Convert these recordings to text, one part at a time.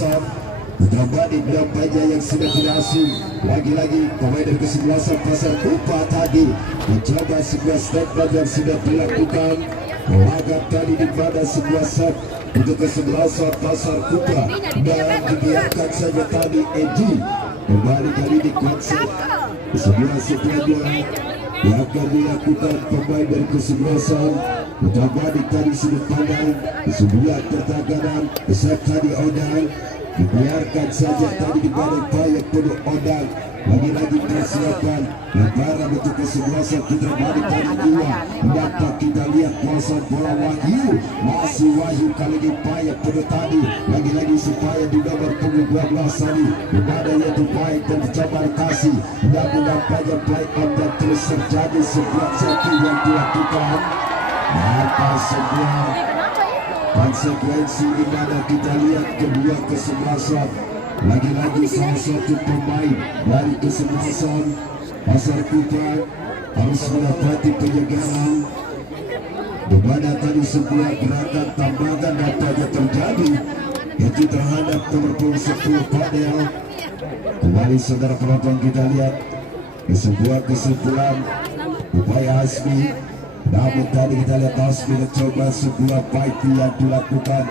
kesebelasan Putra Badi Baja yang sudah tidak asing. Lagi-lagi pemain dari kesebelasan Pasar Kupa tadi mencoba sebuah statement yang sudah dilakukan. Laga tadi di pada sebuah set untuk kesebelasan Pasar Kupa dan dibiarkan saja tadi Edi kembali kali di konsep sebuah sebuah yang akan dilakukan pemain dari kesebelasan Putra Badi tadi sudut pandang sebuah pertahanan besar tadi Odang dibiarkan saja tadi di badan payah penuh Odang. Lagi-lagi persiapan lebaran untuk kesebelasan Putra Badi tadi dua. Dapat kita lihat kuasa bola Wahyu, masih Wahyu kali ini payah penuh tadi. Lagi-lagi supaya di nomor punggung 12 tadi kepada yaitu baik dan dicoba kasih dan nampaknya play on dan terus terjadi sebuah satu yang dilakukan. Apa sebuah konsekuensi di mana kita lihat kedua kesebelasan. Lagi-lagi salah satu pemain dari kesebelasan Pasar Kupa harus mendapati penyegaran di mana tadi sebuah gerakan tambahan nampaknya terjadi yaitu terhadap nomor punggung 10 Padel. Kembali saudara penonton kita lihat sebuah kesimpulan upaya Hasbi. Namun tadi kita lihat Hasbi mencoba sebuah fight yang dilakukan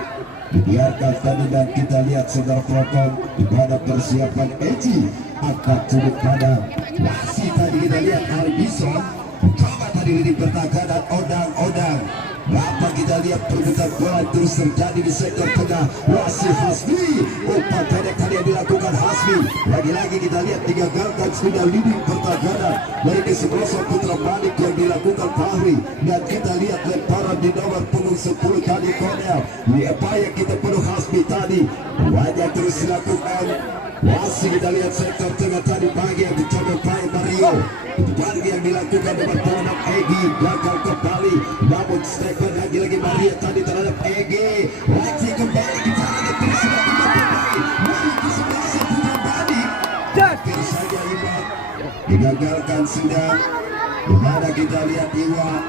dibiarkan tadi dan kita lihat saudara penonton di mana persiapan Eji akan sudut pandang. Masih tadi kita lihat Arbison mencoba tadi di pertahanan Odang. Berapa kita lihat perbutan bola terus terjadi di sektor tengah. Masih Hasbi umpan pendek tadi yang dilakukan Hasbi. Lagi-lagi kita lihat digagalkan sudah lini pertahanan dari kesebelasan Putra Badi yang dilakukan Fahri. Dan kita lihat lemparan di nomor punggung 10 tadi Cornel. Upaya kita penuh Hasbi tadi wajah terus dilakukan. Masih kita lihat sektor tengah tadi bagi yang dicoba Pai Mario. Bagi yang dilakukan dengan pemain Egi gagal kembali. Namun statement lagi-lagi Maria tadi terhadap Egi. Lagi kembali kita ada terus dilakukan pemain dari kesebelasan Putra Badi. Hampir saja Iwan digagalkan sudah. Di mana kita lihat Iwan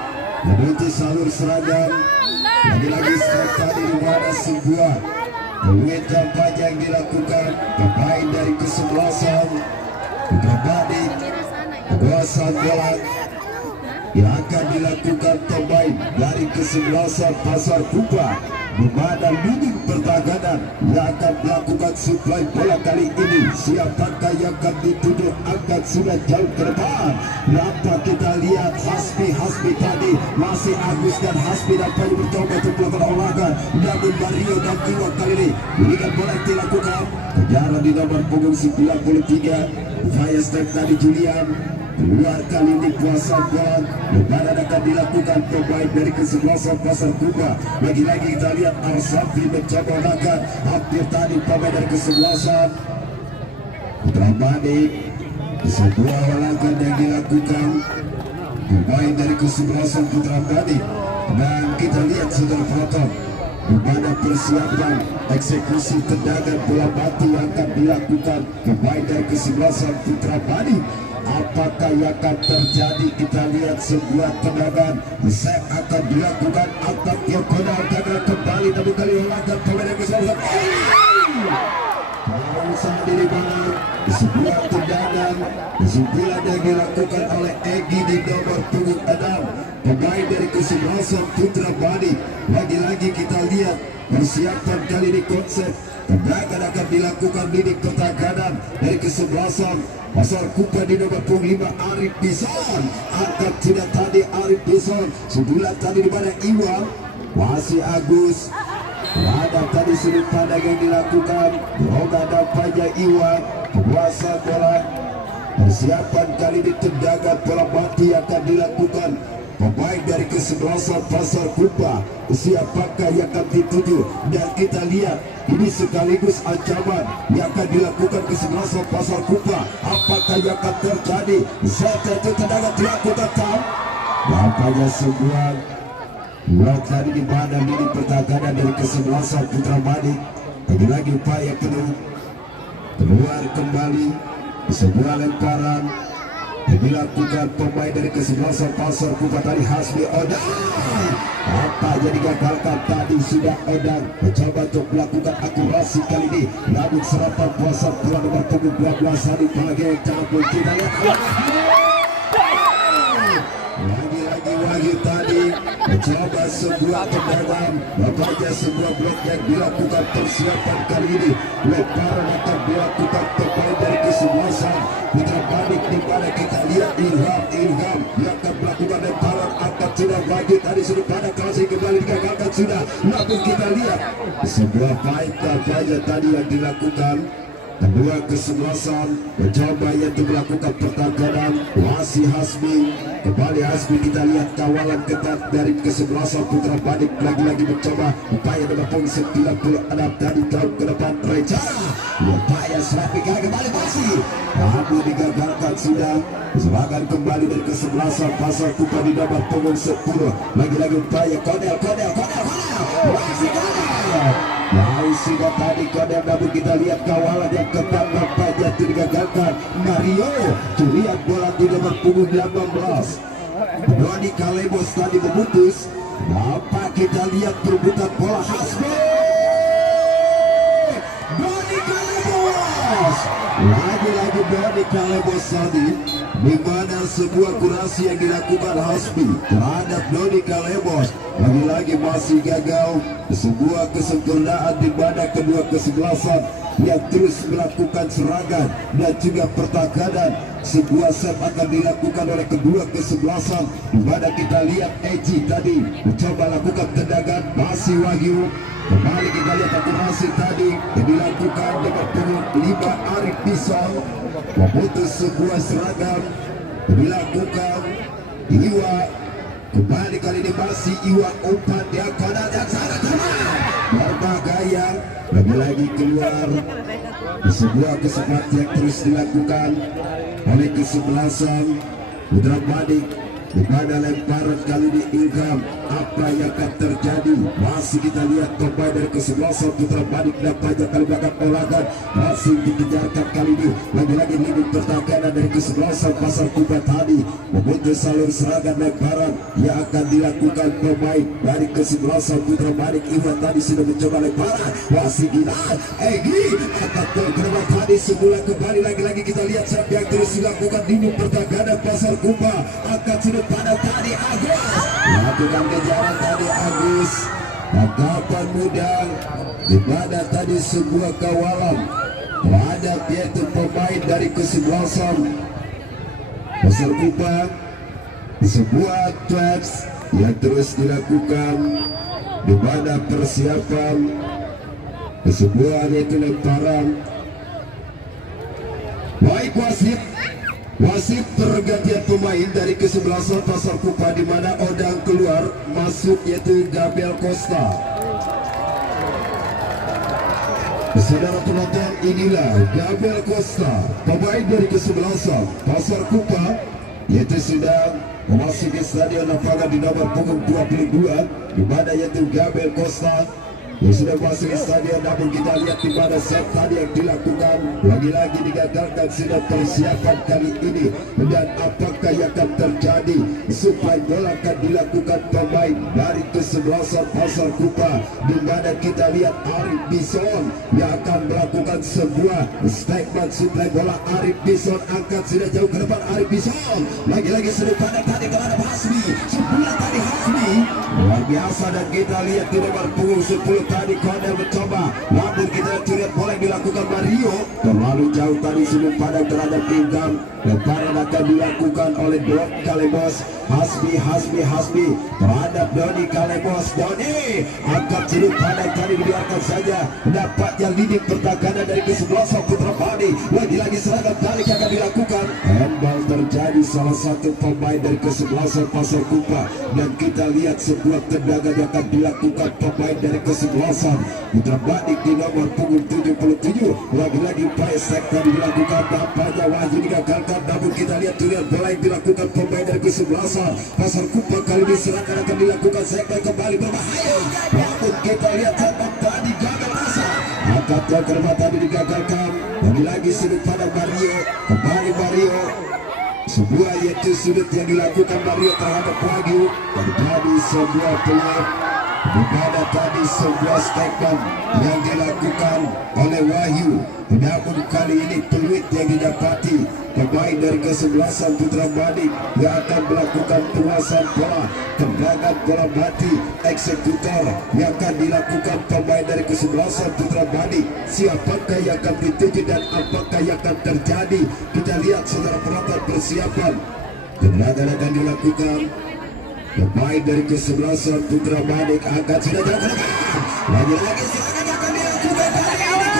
memutus salur seragam. Lagi-lagi start tadi di mana sebuah duit kampanye yang dilakukan pemain dari kesebelasan Putra Badi. Kuasa bola yang akan dilakukan pemain dari kesebelasan Pasar Kupa di mana lini pertahanan yang akan melakukan suplai bola kali ini. Siapakah yang akan dituduh angkat sudah jauh ke depan. Nampak kita lihat Hasbi tadi masih Agus dan Hasbi dapat mencoba untuk melakukan olahraga. Namun Mario dan Iwan kali ini berikan bola yang dilakukan kejaran di nomor punggung 93. Upaya step tadi Julian keluar kali ini kuasa bola lebaran akan dilakukan pemain dari kesebelasan Pasar Kupa. Lagi-lagi kita lihat Arsafri mencoba olahraga hampir tadi pemain dari kesebelasan Putra Badi. Sebuah olahraga yang dilakukan pemain dari kesebelasan Putra Badi. Dan kita lihat saudara penonton di mana persiapan eksekusi tendangan bola batu yang akan dilakukan pemain dari kesebelasan Putra Badi. Apakah yang akan terjadi? Kita lihat sebuah tendangan set akan dilakukan atau yang benar gagal kembali tapi kali olahraga pemain dari kesebelasan sangat diri banget. Sebuah tendangan kesimpulan yang dilakukan oleh Egi di nomor punggung 6 pemain dari kesebelasan Putra Badi. Lagi-lagi kita lihat persiapan kali ini konsep tendangan akan dilakukan di pertahanan dari kesebelasan Pasar Kupa di nomor punggung 5 Arif Bison. Angkat sudah tadi Arif Bison. Sebulan tadi di mana Iwan masih Agus. Ada tadi sudut pandang yang dilakukan. Roga dampaknya Iwan penguasa bola. Persiapan kali ini tendangan bola mati akan dilakukan pemain dari kesebelasan Pasar Kupa. Siapakah yang akan dituju? Dan kita lihat ini sekaligus ancaman yang akan dilakukan kesebelasan Pasar Kupa. Apakah yang akan terjadi? Satu tendangan dilakukan tam. Nampaknya sebuah blok tadi di mana lini pertahanan dari kesebelasan Putra Badi. Lagi-lagi upaya penuh keluar kembali sebuah lemparan yang dilakukan pemain dari kesebelasan Pasar Kupa tadi Hasbi Odang. Apa yang digagalkan tadi sudah Odang mencoba untuk melakukan akurasi kali ini, namun serangan puasa bola nomor punggung 12 Hadi Page jangan pun kita lihat lagi tadi mencoba sebuah tendangan, nampaknya sebuah blok yang dilakukan persiapan kali ini. Lemparan akan dilakukan pemain dari kesebelasan Putra Badik, di mana kita lihat Ilham yang akan melakukan lemparan angkat sudah bagi tadi sudah pada kasih kembali digagalkan sudah, namun kita lihat sebuah fight kampanye tadi yang dilakukan. Kedua kesebelasan mencoba yaitu melakukan pertahanan. Masih Hasbi, kembali Hasbi, kita lihat kawalan ketat dari kesebelasan Putra Badik lagi-lagi mencoba upaya nomor punggung 96 dari tahun ke depan rencana upaya serapika kembali masih namun digagalkan sudah. Serangan kembali dari kesebelasan Pasar Kupa di nomor punggung 10, lagi-lagi upaya Kodel masih Kodel. Lalu sudah tadi Kodem, namun kita lihat kawalan yang ketat nampaknya digagalkan. Mario terlihat bola di nomor punggung 18. Doni Kalebos tadi memutus. Nampak kita lihat perebutan bola Hasbi. Doni Kalebos. Lagi-lagi Doni Kalebos tadi, di mana sebuah kurasi yang dilakukan Hasbi terhadap Doni Kalebos lagi-lagi masih gagal. Sebuah kesempurnaan di mana kedua kesebelasan yang terus melakukan serangan dan juga pertahanan. Sebuah set akan dilakukan oleh kedua kesebelasan, di mana kita lihat Eji tadi mencoba lakukan tendangan, masih Wahyu. Kembali kita lihat akurasi tadi yang dilakukan dengan punggung 5 Arif Pisau memutus sebuah serangan dilakukan Iwa. Kembali kali ini masih Iwa umpan yang kanan dan sangat teman berbahaya, lagi-lagi keluar. Sebuah kesempatan yang terus dilakukan oleh kesebelasan Putra Badik, di mana lemparan kali ini Ilham. Apa yang akan terjadi? Masih kita lihat pemain dari kesebelasan Putra Badik nampaknya kali belakang olahan masih dikejarkan kali ini. Lagi-lagi lini pertahanan dari kesebelasan Pasar Kupa tadi memutus salur serangan lemparan yang akan dilakukan pemain dari kesebelasan Putra Badik. Iwan tadi sudah mencoba lemparan, masih gila Egi akan terkena tadi semula. Kembali lagi-lagi kita lihat siapa yang terus dilakukan lini pertahanan Pasar Kupa. Angkat sudah pada tadi Agus lakukan kejaran tadi Agus, tangkapan muda di mana tadi sebuah kawalan terhadap yaitu pemain dari kesebelasan Pasar Kupa. Sebuah traps yang terus dilakukan di mana persiapan sebuah yaitu lemparan. Baik wasit pergantian pemain dari kesebelasan Pasar Kupa, di mana Odang keluar, masuk yaitu Gabriel Costa. Saudara penonton, inilah Gabriel Costa, pemain dari kesebelasan Pasar Kupa, yaitu sudah memasuki stadion lapangan di nomor punggung 22, di mana yaitu Gabriel Costa yang sudah masuk ke stadion. Namun kita lihat di mana set tadi yang dilakukan lagi-lagi digagalkan. Sudah persiapan kali ini, dan apakah yang akan terjadi? Supaya bola akan dilakukan pemain dari kesebelasan Pasar Kupa, di mana kita lihat Arif Bison yang akan melakukan sebuah statement supply bola. Arif Bison angkat sudah jauh ke depan. Arif Bison lagi-lagi sudah pada tadi terhadap Hasbi, sebuah tadi Hasbi luar biasa. Dan kita lihat di nomor punggung 10 tadi Kodel mencoba, namun kita lihat bola yang dilakukan Mario terlalu jauh tadi sebelum padang terhadap Ilham. Lemparan akan dilakukan oleh Doni Kalebos. Hasbi terhadap Doni Kalebos. Doni angkat sudut padang tadi, dibiarkan saja. Dapatnya lini pertahanan dari kesebelasan Putra Badik. Lagi-lagi serangan balik akan dilakukan. Handball terjadi salah satu pemain dari kesebelasan Pasar Kupa, dan kita lihat sebuah tendangan yang akan dilakukan pemain dari kesebelasan Putra Badik di nomor punggung 77. Lagi-lagi upaya sektor dilakukan, tampaknya Wahyu digagalkan. Namun kita lihat bola yang dilakukan pemain dari kesebelasan Pasar Kupa. Kali ini serangan akan dilakukan, sektor kembali berbahaya. Namun kita lihat tempat tadi gagal masa. Angkatnya kerma tadi digagalkan. Lagi-lagi sudut pada Mario. Kembali Mario. Sebuah yaitu sudut yang dilakukan Mario terhadap Wahyu. Terjadi sebuah peluang. Di mana tadi sebuah statement yang dilakukan oleh Wahyu. Namun kali ini peluit yang didapati pemain dari kesebelasan Putra Manik yang akan melakukan penguasaan bola, tendangan bola mati eksekutor yang akan dilakukan pemain dari kesebelasan Putra Manik. Siapakah yang akan dituju dan apakah yang akan terjadi? Kita lihat saudara penonton persiapan. Tendangan akan dilakukan pemain dari kesebelasan Putra Manik akan sudah jalan. Lagi-lagi silakan akan dilakukan dari awal.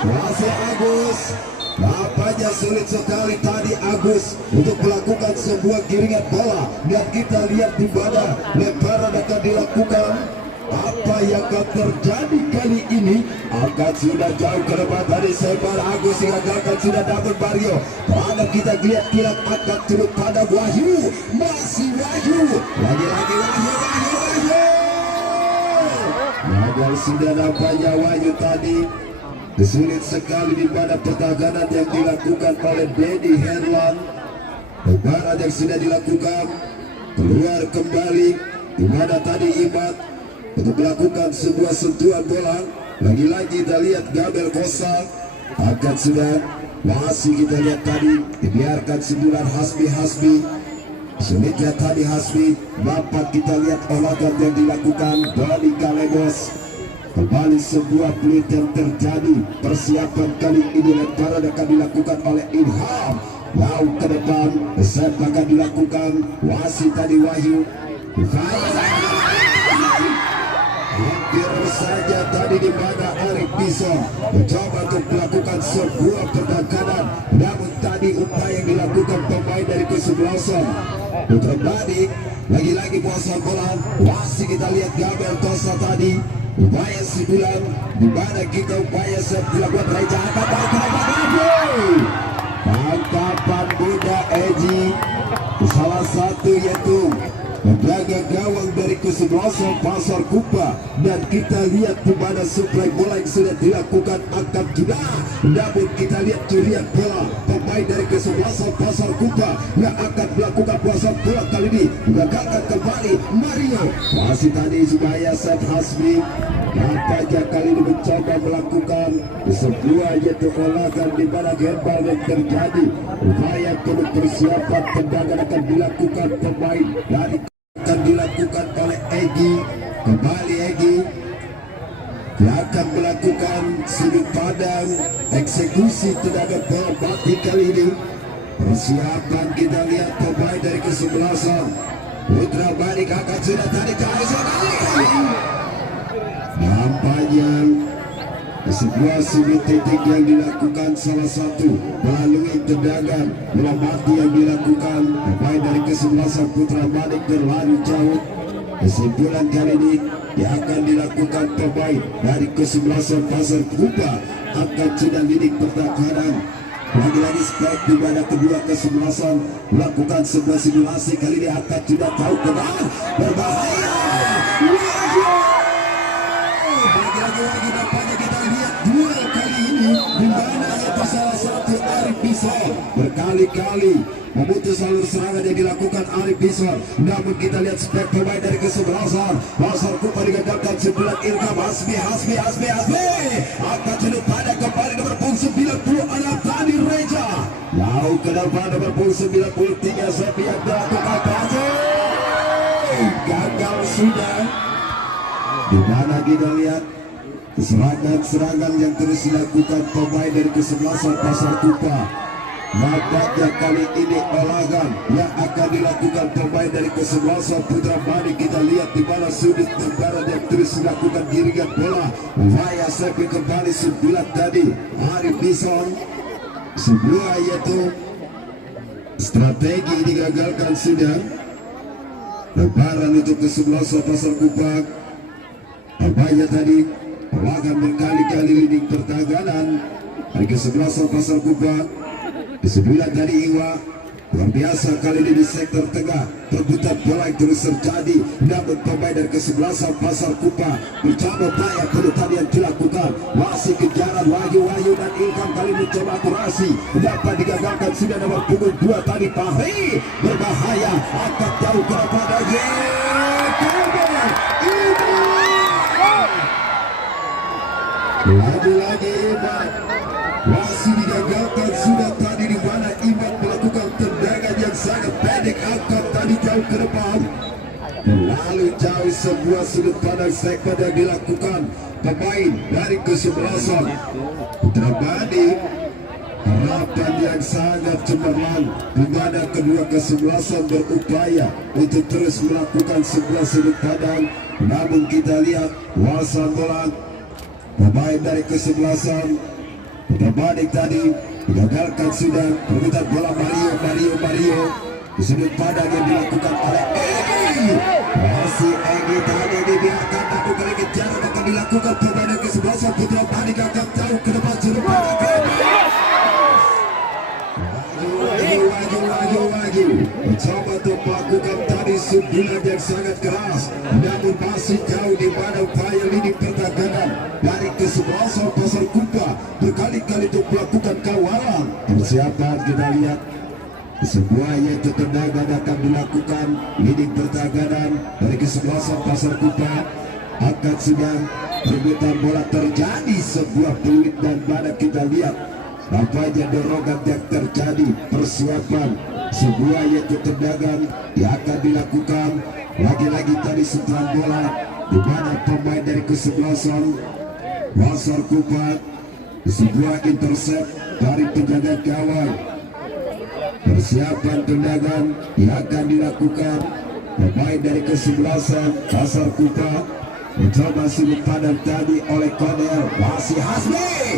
Masih Agus, nampaknya sulit sekali tadi Agus untuk melakukan sebuah giringan bola. Dan kita lihat di mana lemparan akan dilakukan. Apa yang akan terjadi kali ini? Akan sudah jauh ke depan tadi sebar Agus hingga akan sudah dapat Mario. Pada kita lihat kilat akan turut pada Wahyu. Masih Wahyu. Lagi-lagi Wahyu. Gagal sudah nampaknya Wahyu tadi. Kesulit sekali di mana pertahanan yang dilakukan oleh Dedi Herlan. Lebaran yang sudah dilakukan. Keluar kembali. Di mana tadi Imad untuk melakukan sebuah sentuhan bola. Lagi-lagi kita lihat Gabel Kosa akan sudah masih kita lihat tadi dibiarkan sembulan Hasbi. Sulitnya tadi Hasbi. Dapat kita lihat olahraga yang dilakukan dari Galebos. Kembali sebuah peluit yang terjadi. Persiapan kali ini lemparan akan dilakukan oleh Ilham. Laut ke depan, set akan dilakukan. Wasit tadi Wahyu. Hampir saja tadi di mana Arif bisa mencoba untuk melakukan sebuah pertahanan. Namun tadi upaya yang dilakukan pemain dari kesebelasan Putra Manik. Lagi-lagi puasa bola. Masih kita lihat Gabel Tosa tadi. Upaya sembilan di mana kita upaya dilakukan Reja akan tangkapan Buddha Eji. Salah satu yaitu menjaga gawang dari kesebelasan Pasar Kupa. Dan kita lihat di mana suplai bola yang sudah dilakukan akan tidak. Namun kita lihat curian bola pemain dari kesebelasan Pasar Kupa yang akan melakukan puasa bola kali ini. Gagalkan kembali Mario. Masih tadi supaya Seth Hasbi. Nampaknya kali ini mencoba melakukan sebuah yaitu olahraga di mana gerbang yang terjadi. Upaya untuk persiapan tendangan akan dilakukan pemain dari akan dilakukan oleh Egi. Kembali Egi yang akan melakukan sudut pandang eksekusi tendangan bola mati kali ini. Persiapan kita lihat pemain dari kesebelasan Putra Manik akan sudah tarik jauh sekali. Nampaknya sebuah sudut titik yang dilakukan salah satu melalui tendangan bola mati yang dilakukan pemain dari kesebelasan Putra Manik terlalu jauh. Kesimpulan kali ini yang akan dilakukan pemain dari kesebelasan Pasar Kupa akan sudah lidik pertahanan. Lagi-lagi spek di mana kedua kesebelasan melakukan sebuah simulasi kali ini akan tidak tahu kemana berbahaya. Lagi nampaknya kita lihat duel kali ini di mana itu salah satu Arif Bisol berkali-kali memutus alur serangan yang dilakukan Arif Bisol. Namun kita lihat spek pemain dari kesebelasan Pasar Kupa digagalkan sebelah Ilham Hasbi akan celup pada kembali nomor punggung 96 tadi Reja. Jauh ke depan nomor punggung 93 Sofian melakukan gagal sudah. Di mana kita lihat serangan yang terus dilakukan pemain dari kesebelasan Pasar Kupa. Nampaknya kali ini olahraga yang akan dilakukan pemain dari kesebelasan Putra Manik. Kita lihat di mana sudut tendangan yang terus dilakukan giringan bola. Upaya sampai kembali 9 tadi Arif Bison. Sebuah yaitu strategi digagalkan sudah. Lebaran untuk kesebelasan Pasar Kupa. Upaya tadi olahraga berkali-kali leading pertahanan dari kesebelasan Pasar Kupa. Di 9 dari Iwa Luar biasa kali ini di sektor tengah, perebutan bola yang terus terjadi. Namun pemain dari kesebelasan Pasar Kupa mencoba upaya penutupan yang dilakukan. Masih kejaran Wahyu dan Ilham kali mencoba akurasi, dapat digagalkan. Sudah nomor punggung 2 tadi Fahri berbahaya, akan jauh ke depan lagi. Lagi-lagi Iman masih digagalkan. Sudah tadi di mana Iman melakukan tendangan yang sangat pendek, akan tadi jauh ke depan. Lalu jauh sebuah sudut pandang segmen yang dilakukan pemain dari kesebelasan Putra Bani. Harapan yang sangat cemerlang di mana kedua kesebelasan berupaya untuk terus melakukan sebuah sudut pandang. Namun kita lihat wawasan bola pemain dari kesebelasan Putra Bani tadi digagalkan. Sudah perebutan bola Mario di sudut pandang yang dilakukan oleh Egi. Masih Egi tadi dibiarkan, namun kali kejaran akan dilakukan pemain dari kesebelasan Putra Bani, akan jauh ke depan sudut pandang. Lagi mencoba untuk melakukan tadi sundulan yang sangat keras, namun masih jauh di mana upaya lini pertahanan dari kesebelasan Pasar Kupa berkali-kali untuk melakukan kawalan. Persiapan kita lihat sebuah yaitu tendangan akan dilakukan lini pertahanan dari kesebelasan Pasar Kupa. Akan sedang perebutan bola terjadi sebuah peluit dan mana kita lihat nampaknya dorongan yang terjadi. Persiapan sebuah yaitu tendangan yang akan dilakukan. Lagi-lagi tadi setelah bola di mana pemain dari kesebelasan Pasar Kupa sebuah intercept dari penjaga gawang. Persiapan tendangan yang akan dilakukan pemain dari kesebelasan Pasar Kupa. Mencoba sudut pandang tadi oleh Konel. Masih Hasbi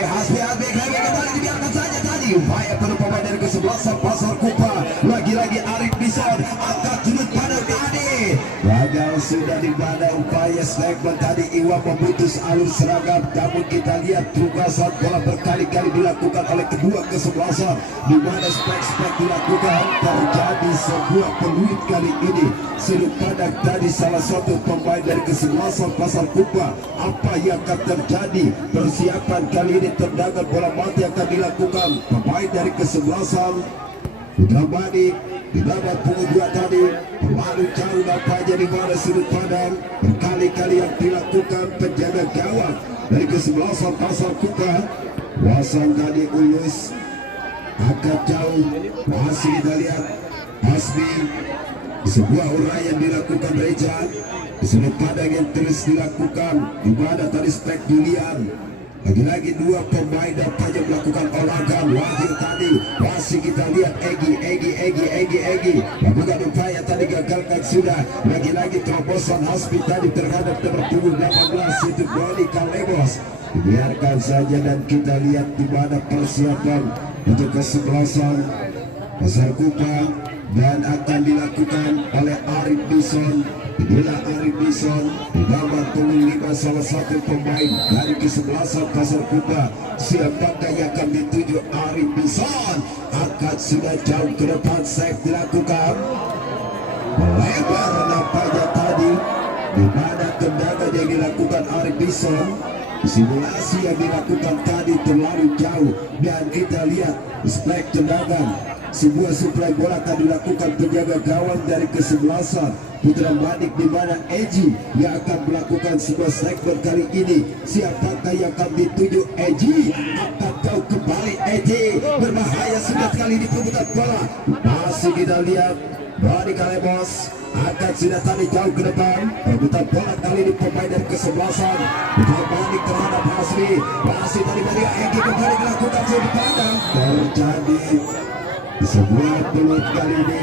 kembali dibiarkan saja tadi. Upaya penuh pemain dari kesebelasan Pasar Kupa. Lagi-lagi Arif Bison angkat sudut pandang tadi. Gagal sudah di mana upaya segmen tadi. Iwan memutus alur seragam. Namun kita lihat perubahan bola berkali-kali dilakukan oleh kedua kesebelasan. Di mana spek dilakukan, terjadi sebuah peluit kali ini. Sudut pandang tadi salah satu pemain dari kesebelasan Pasar Kupa. Apa yang akan terjadi? Persiapan kali ini tendangan bola mati akan dilakukan pemain dari kesebelasan Putra Bani. Di babak punggung 2 tadi terlalu jauh nampaknya di mana sudut pandang berkali-kali yang dilakukan penjaga gawang dari kesebelasan Pasar Kupa. Wasan tadi Ulus agak jauh, masih kita lihat Hasbi. Sebuah uraian dilakukan Reja di sudut pandang yang terus dilakukan di mana tadi Spek Julian. Lagi-lagi dua pemain dapat melakukan olahraga. Wahyu tadi masih kita lihat Egi melakukan upaya tadi gagalkan sudah. Lagi-lagi terobosan Hasbi tadi terhadap nomor punggung 18 itu Doni Kalebos. Biarkan saja dan kita lihat di mana persiapan untuk kesebelasan Pasar Kupa dan akan dilakukan oleh Arif Bison. Inilah Arif Bison di nomor punggung 5, salah satu pemain dari kesebelasan Pasar Kupa. Siapakah yang akan dituju Arif Bison? Akan sudah jauh ke depan, save dilakukan melebar nampaknya tadi di mana tendangan yang dilakukan Arif Bison. Simulasi yang dilakukan tadi terlalu jauh dan kita lihat spek tendangan. Sebuah suplai bola akan dilakukan penjaga gawang dari kesebelasan Putra Bani di mana Eji yang akan melakukan sebuah segmen kali ini. Siapakah yang akan dituju? Eji akan jauh kembali. Eji berbahaya sudah kali di perebutan bola. Masih kita lihat Doni Kalebos akan sudah tadi jauh ke depan. Perebutan bola kali ini pemain dari kesebelasan Putra Bani terhadap Hasbi. Masih tadi Maria Egi kembali melakukan sudut pandang. Terjadi sebuah peluit kali ini.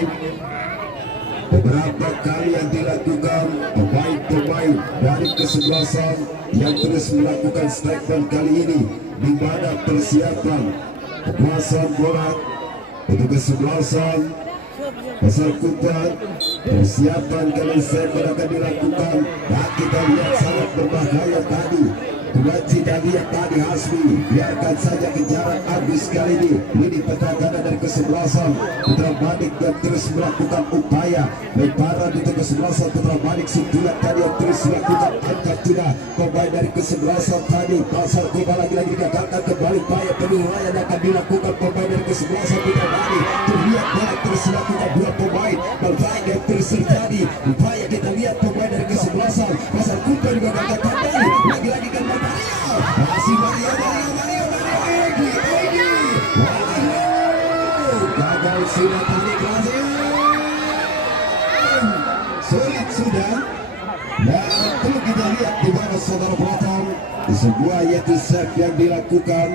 Beberapa kali yang dilakukan pemain-pemain dari kesebelasan yang terus melakukan segmen kali ini di mana persiapan penguasaan bola untuk kesebelasan Pasar Kupa. Persiapan kali segmen akan dilakukan dan kita lihat sangat berbahaya tadi Buat tidak lihat tadi Hasbi, biarkan saja kejaran Agus kali ini petangana dari kesebelasan Putra Manik yang terus melakukan upaya lemparan di kesebelasan Putra Manik Suntulan tadi yang terus melakukan angkat juga pemain dari kesebelasan tadi pasar Koba lagi-lagi dikatakan kembali upaya penilaian akan dilakukan pemain dari kesebelasan Putra Manik terlihat banyak terus melakukan dua pemain berbaik yang terus terjadi upaya kita lihat pemain dari kesebelasan pasar Koba juga akan kembali lagi-lagi kan masih Mario gagal sudah tadi Brazil sulit sudah dan perlu kita lihat di mana saudara penonton sebuah yaitu set yang dilakukan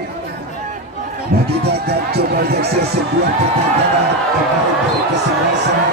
dan kita akan coba lihat sebuah pertandingan kembali dari kesebelasan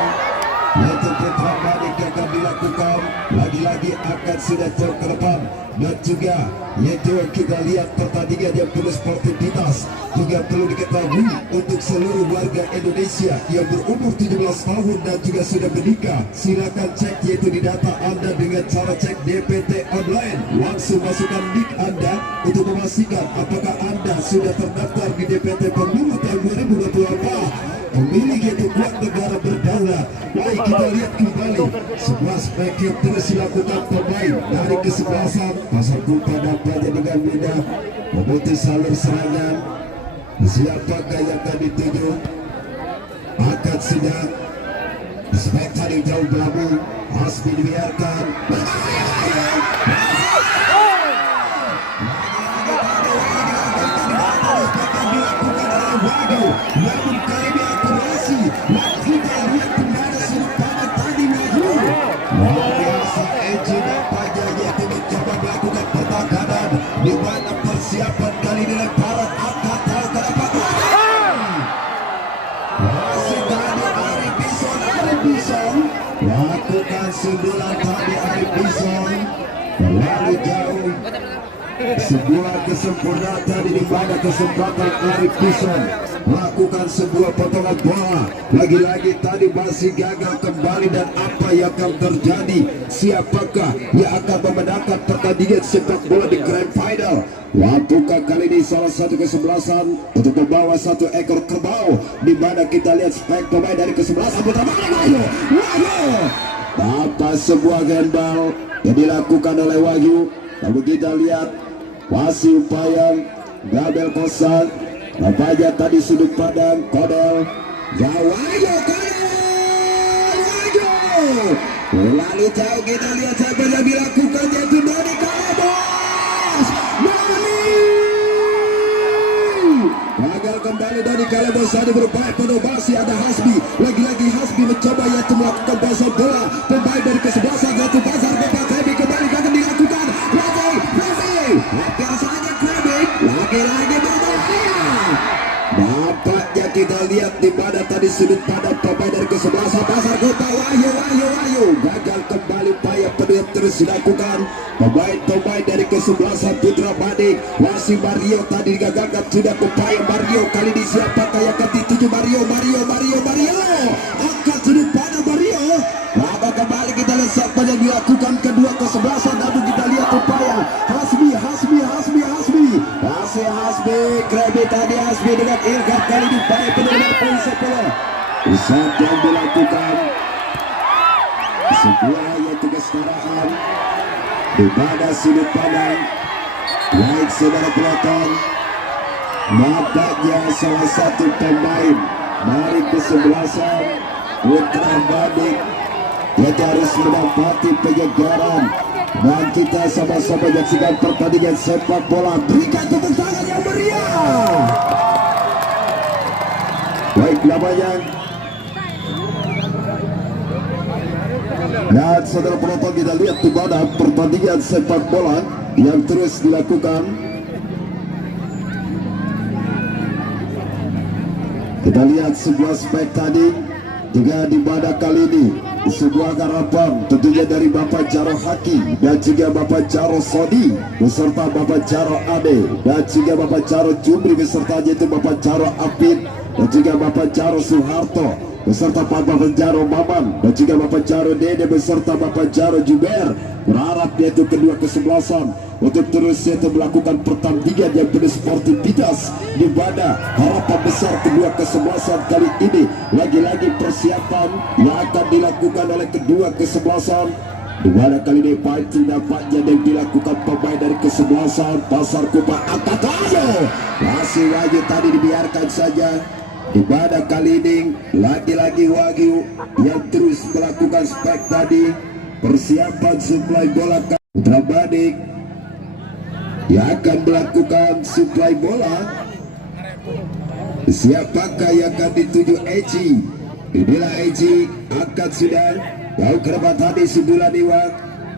yaitu Putra Manik yang akan dilakukan lagi-lagi akan sudah jauh ke depan dan juga yaitu kita lihat pertandingan yang penuh sportivitas juga perlu diketahui untuk seluruh warga Indonesia yang berumur 17 tahun dan juga sudah menikah silakan cek yaitu di data Anda dengan cara cek DPT online langsung masukkan nik Anda untuk memastikan apakah Anda sudah terdaftar di DPT Pemilu tahun 2024 memilih yaitu uang negara berdaulat. Baik kita lihat kembali sebuah spek yang terus dilakukan pemain dari kesebelasan pasar Koba dapat dengan mudah memutus alur serangan siapakah yang akan dituju akan sudah spek tadi jauh belakang Hasbi dibiarkan namun kali ini akurasi kita lihat kembali sudut pandang tadi maju luar biasa Eji dan Pajak yaitu mencoba melakukan pertahanan di mana persiapan kali ini lemparan akan tahu kenapa masih tadi Arif Bison lakukan sundulan tadi Arif Bison terlalu jauh sebuah kesempurnaan tadi di mana kesempatan Arif Bison melakukan sebuah potongan bola lagi-lagi tadi masih gagal kembali dan apa yang akan terjadi siapakah yang akan memenangkan pertandingan sepak bola di Grand Final mampukah kali ini salah satu kesebelasan untuk membawa satu ekor kerbau di mana kita lihat spek pemain dari kesebelasan Putra Manik Wahyu dapat sebuah handball yang dilakukan oleh Wahyu lalu kita lihat masih upaya Gabel Kosan nampaknya tadi sudut pandang Kodel Wahyu lalu jauh kita lihat siapa yang dilakukan yaitu Doni Kalebos gagal kembali Doni Kalebos tadi berupaya penuh masih ada Hasbi lagi-lagi Hasbi mencoba yaitu melakukan pasang bola pemain dari kesebelasan yaitu Bazar Bapak Krebi kembali akan dilakukan biasanya Krebi lagi-lagi nampaknya kita lihat di mana tadi sudut pandang pemain dari kesebelasan pasar Koba Wahyu gagal kembali upaya penuh terus dilakukan pemain dari kesebelasan Putra Manik masih Mario tadi digagalkan sudah upaya Mario kali ini siapakah yang akan dituju Mario angkat sudut pandang Mario lama kembali kita lihat siapa yang dilakukan kedua kesebelasan namun kita lihat upaya Hasbi masih Hasbi Krebi tadi Hasbi dengan Irgat kali ini pada penurunan poin 10 saat yang dilakukan sebuah yaitu kesetaraan di pada sudut pandang baik saudara penonton nampaknya salah satu pemain dari kesebelasan Putra Manik yang harus mendapati penyegaran dan kita sama-sama menyaksikan pertandingan sepak bola berikan tepuk tangan yang meriah baik namanya dan saudara penonton kita lihat di mana pertandingan sepak bola yang terus dilakukan kita lihat sebuah spek tadi juga di mana kali ini sebuah harapan tentunya dari Bapak Jaro Haki dan juga Bapak Jaro Sodi beserta Bapak Jaro Ade dan juga Bapak Jaro Jumri beserta yaitu Bapak Jaro Apit dan juga Bapak Jaro Soeharto beserta Bapak Jaro Maman dan juga Bapak Jaro Dede beserta Bapak Jaro Juber berharap yaitu kedua kesebelasan untuk terus yaitu melakukan pertandingan yang penuh sportivitas, di mana harapan besar kedua kesebelasan kali ini lagi-lagi persiapan yang akan dilakukan oleh kedua kesebelasan, di mana kali ini fighting nampaknya yang dilakukan pemain dari kesebelasan Pasar Kupang angkat laju, masih Wagyu tadi dibiarkan saja, di mana kali ini lagi-lagi Wagyu yang terus melakukan spek tadi persiapan suplai bola. Putra Badik yang akan melakukan suplai bola. Siapakah yang akan dituju Eji? Inilah Eji, angkat sudah jauh ke depan tadi sebulan Iwan,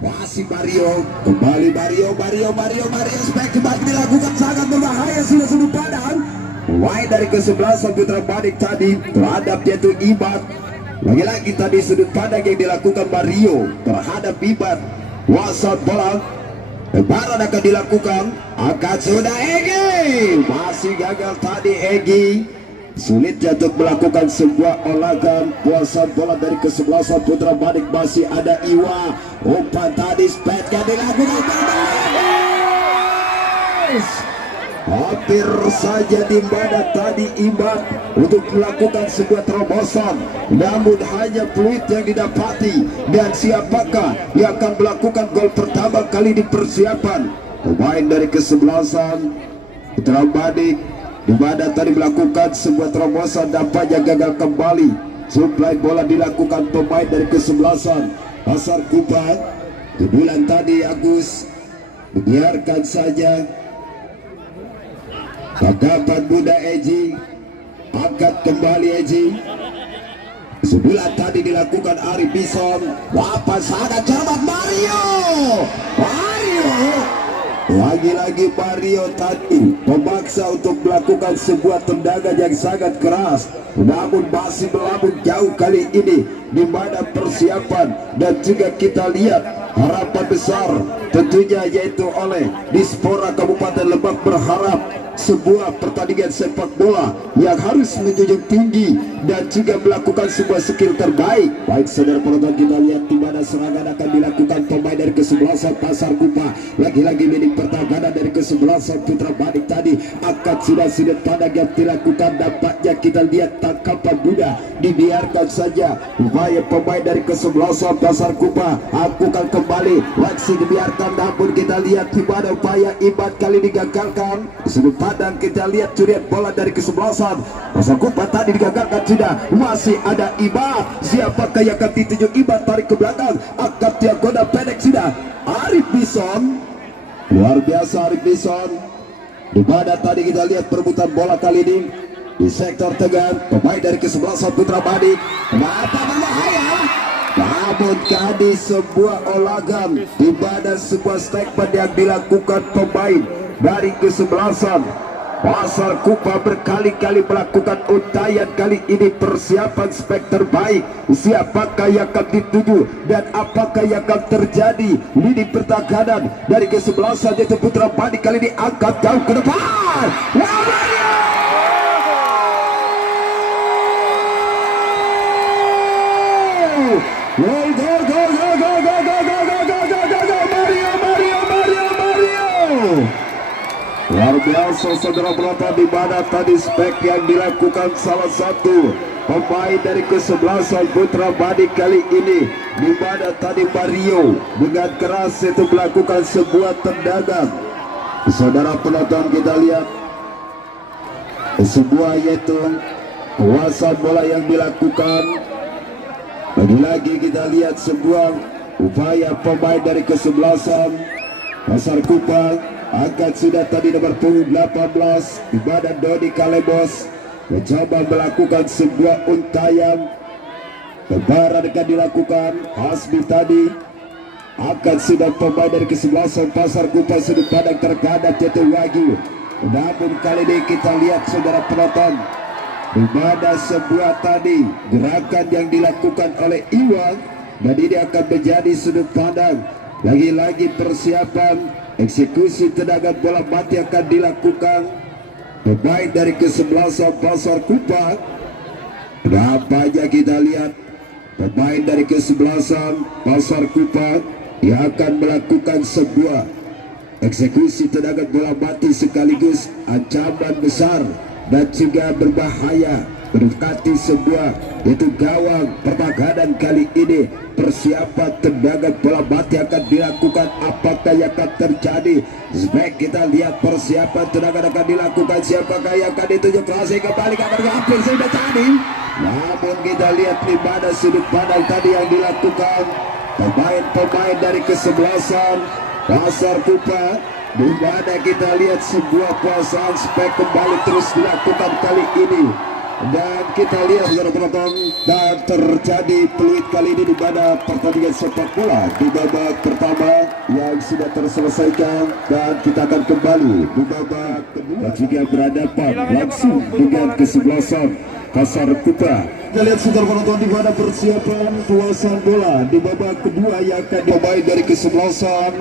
masih Mario, kembali Mario spek kembali dilakukan sangat berbahaya, sudah sudut pandang wide dari kesebelasan Putra Badik tadi terhadap yaitu Ibad. Lagi-lagi tadi sudut pandang yang dilakukan Mario terhadap Ibad. Wasat bola lebaran akan dilakukan, akan sudah Egi, masih gagal tadi Egi, sulitnya untuk melakukan sebuah olahan. Puasan bola dari kesebelasan Putra Badik masih ada Iwa, umpan tadi speknya dilakukan hampir saja di mana tadi Ibad untuk melakukan sebuah terobosan, namun hanya peluit yang didapati. Dan siapakah yang akan melakukan gol pertama kali di persiapan? Pemain dari kesebelasan Putra Badik, di mana tadi melakukan sebuah terobosan dampaknya gagal kembali. Suplai bola dilakukan pemain dari kesebelasan Pasar Kupang. Di bulan tadi Agus biarkan saja tanggapan muda Eji, angkat kembali Eji. Sebulan tadi dilakukan Arif Bison, wapan sangat cermat Mario. Lagi-lagi Mario tadi memaksa untuk melakukan sebuah tendangan yang sangat keras, namun masih melambung jauh kali ini, di mana persiapan dan juga kita lihat harapan besar tentunya yaitu oleh Dispora Kabupaten Lebak berharap sebuah pertandingan sepak bola yang harus menjunjung tinggi dan juga melakukan sebuah skill terbaik. Baik saudara penonton, kita lihat di mana serangan akan dilakukan pemain dari kesebelasan Pasar Kupang. Lagi-lagi milik pertahanan dari kesebelasan Putra Badik tadi akan sudah sudut pandang yang dilakukan, dampaknya kita lihat tangkapan muda dibiarkan saja. Upaya pemain dari kesebelasan Pasar Kupang lakukan kembali, langsung dibiarkan, namun kita lihat di mana upaya Ibad kali digagalkan. Sudut pandang kita lihat curian bola dari kesebelasan Pasar Kupang tadi digagalkan sudah, masih ada Ibad. Siapakah yang akan dituju Ibad? Tarik ke belakang, angkat diagonal pendek sudah Arif Bison, luar biasa Arif Bison. Di mana tadi kita lihat perebutan bola kali ini di sektor tengah pemain dari kesebelasan Putra Badik, kenapa berbahaya, namun tadi sebuah olahan di mana sebuah statement yang dilakukan pemain dari kesebelasan Pasar Kupang berkali-kali melakukan untayan. Kali ini persiapan spek terbaik. Siapakah yang akan dituju dan apakah yang akan terjadi? Lini pertahanan dari kesebelasan yaitu Putra Badik kali ini angkat jauh ke depan. Luar biasa saudara penonton, di mana tadi spek yang dilakukan salah satu pemain dari kesebelasan Putra Badik kali ini, di mana tadi Mario dengan keras itu melakukan sebuah tendangan. Saudara penonton, kita lihat sebuah yaitu kuasa bola yang dilakukan. Lagi-lagi kita lihat sebuah upaya pemain dari kesebelasan Pasar Kupang. Angkat sudah tadi nomor punggung 18 di badan Dodi Kalebos mencoba melakukan sebuah untayan. Lebaran akan dilakukan Hasbi tadi. Angkat sudah pemain dari kesebelasan Pasar Kupang, sudut pandang terhadap yaitu Wagyu. Namun kali ini kita lihat saudara penonton, di mana sebuah tadi gerakan yang dilakukan oleh Iwan, dan ini akan menjadi sudut pandang. Lagi-lagi persiapan eksekusi tendangan bola mati akan dilakukan pemain dari kesebelasan Pasar Kupang. Nampaknya kita lihat pemain dari kesebelasan Pasar Kupang yang akan melakukan sebuah eksekusi tendangan bola mati sekaligus ancaman besar dan juga berbahaya mendekati sebuah yaitu gawang pertahanan. Kali ini persiapan tendangan bola mati akan dilakukan. Apakah yang akan terjadi? Baik, kita lihat persiapan tendangan akan dilakukan. Siapakah yang akan ditunjuk? Klasik kembali akan diambil sudah tadi. Namun kita lihat di mana sudut pandang tadi yang dilakukan pemain-pemain dari kesebelasan Pasar Kupa, di mana kita lihat sebuah kuasaan spek kembali terus dilakukan kali ini. Dan kita lihat saudara penonton, dan terjadi peluit kali ini di mana pertandingan sepak bola di babak pertama yang sudah terselesaikan, dan kita akan kembali di babak kedua jika berhadapan langsung dengan kesebelasan Pasar Kupa. Kita lihat saudara penonton di mana persiapan kuasaan bola di babak kedua yang akan dimain dari kesebelasan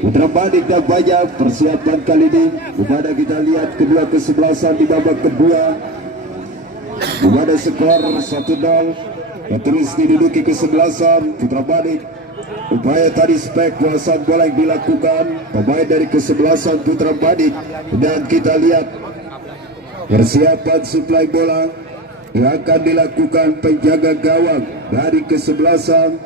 Putra Badik dan banyak persiapan kali ini. Di mana kita lihat kedua kesebelasan di babak kedua, di mana skor 1-0 yang terus diduduki kesebelasan Putra Badik. Upaya tadi spek kuasaan bola yang dilakukan pemain dari kesebelasan Putra Badik, dan kita lihat persiapan suplai bola yang akan dilakukan penjaga gawang dari kesebelasan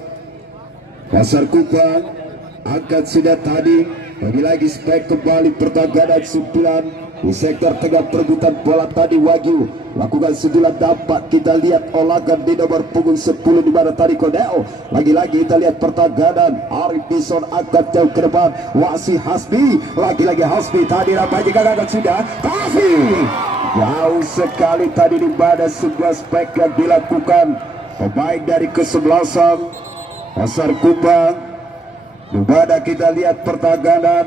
Pasar Kupa. Angkat sudah tadi, lagi-lagi spek kembali pertahanan sumpilan di sektor tengah perebutan bola tadi. Wagyu lakukan sedulan dampak. Kita lihat olagan di nomor punggung 10 di mana tadi Kodeo. Lagi-lagi kita lihat pertahanan Arif Bison angkat jauh ke depan. Wasi Hasbi, lagi-lagi Hasbi tadi nampaknya gagal sudah. Hasbi jauh sekali tadi di mana sebuah spek yang dilakukan pemain dari kesebelasan Pasar Kupa. Di mana kita lihat pertahanan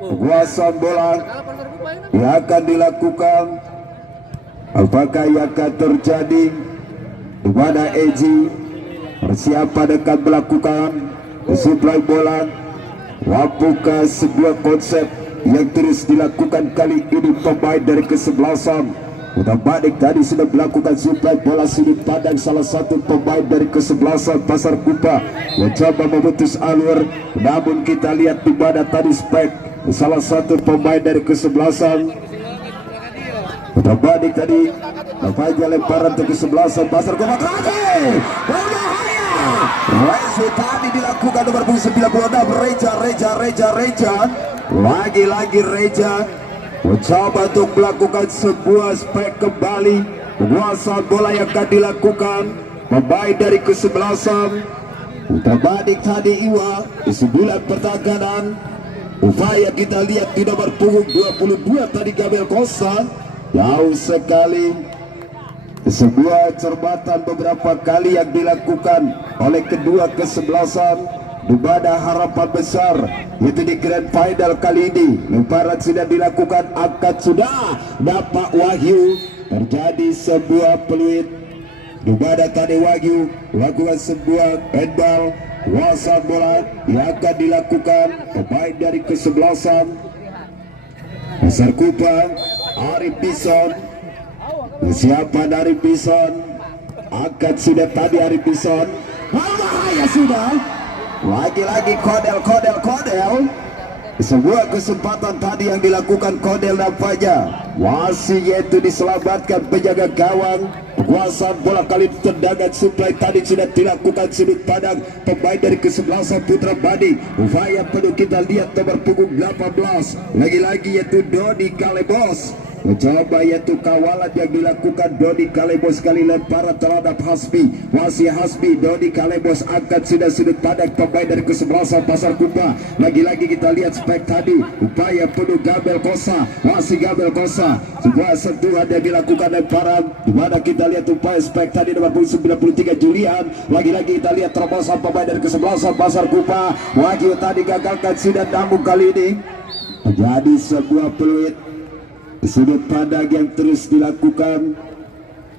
kuasaan bola yang akan dilakukan. Apakah yang akan terjadi? Di mana Eji persiapan akan melakukan suplai bola. Apakah sebuah konsep yang terus dilakukan kali ini pemain dari kesebelasan Putra Badik tadi sudah melakukan suplai bola sudut pandang salah satu pemain dari kesebelasan Pasar Kupa yang coba memutus alur. Namun kita lihat di mana tadi spek salah satu pemain dari kesebelasan Putra Badik tadi nampaknya lemparan ke kesebelasan Pasar Kupa. Berbahaya. Resi tadi dilakukan nomor 96 Reja. Lagi-lagi Reja mencoba untuk melakukan sebuah spek kembali. Penguasaan bola yang akan dilakukan pemain dari kesebelasan Putra Badik tadi Iwa di sebulan pertahanan. Upaya kita lihat di nomor punggung 22 tadi Gabriel Kosa jauh sekali. Sebuah cermatan beberapa kali yang dilakukan oleh kedua kesebelasan, di mana harapan besar itu di grand final kali ini. Lemparan sudah dilakukan, angkat sudah dapat Wahyu. Terjadi sebuah peluit di mana tadi Wahyu lakukan sebuah handball. Kuasaan bola yang akan dilakukan pemain dari kesebelasan Pasar Kupa Arif Bison. Siapa dari Bison? Angkat sudah tadi Arif Bison. Bahaya sudah. Lagi-lagi Kodel. Sebuah kesempatan tadi yang dilakukan Kodel nampaknya masih yaitu diselamatkan penjaga gawang. Kuasaan bola kali tendangan suplai tadi sudah dilakukan sudut pandang pemain dari kesebelasan Putra Badik. Upaya penuh kita lihat nomor punggung 18 lagi-lagi yaitu Dodi Kalebos. Mencoba yaitu kawalan yang dilakukan Dodi Kalebos kali lemparan terhadap Hasbi. Masih Hasbi, Dodi Kalebos angkat sudah sudut pandang pemain dari kesebelasan Pasar Kupa. Lagi-lagi kita lihat spek tadi. Upaya penuh Gabriel Kosa. Masih Gabriel Kosa. Sebuah sentuhan yang dilakukan lemparan. Dimana kita lihat upaya spek tadi nomor 93 Julian. Lagi-lagi kita lihat terobosan pemain dari kesebelasan Pasar Kupa. Wahyu tadi gagalkan sudah, namun kali ini menjadi sebuah peluit sudut pandang yang terus dilakukan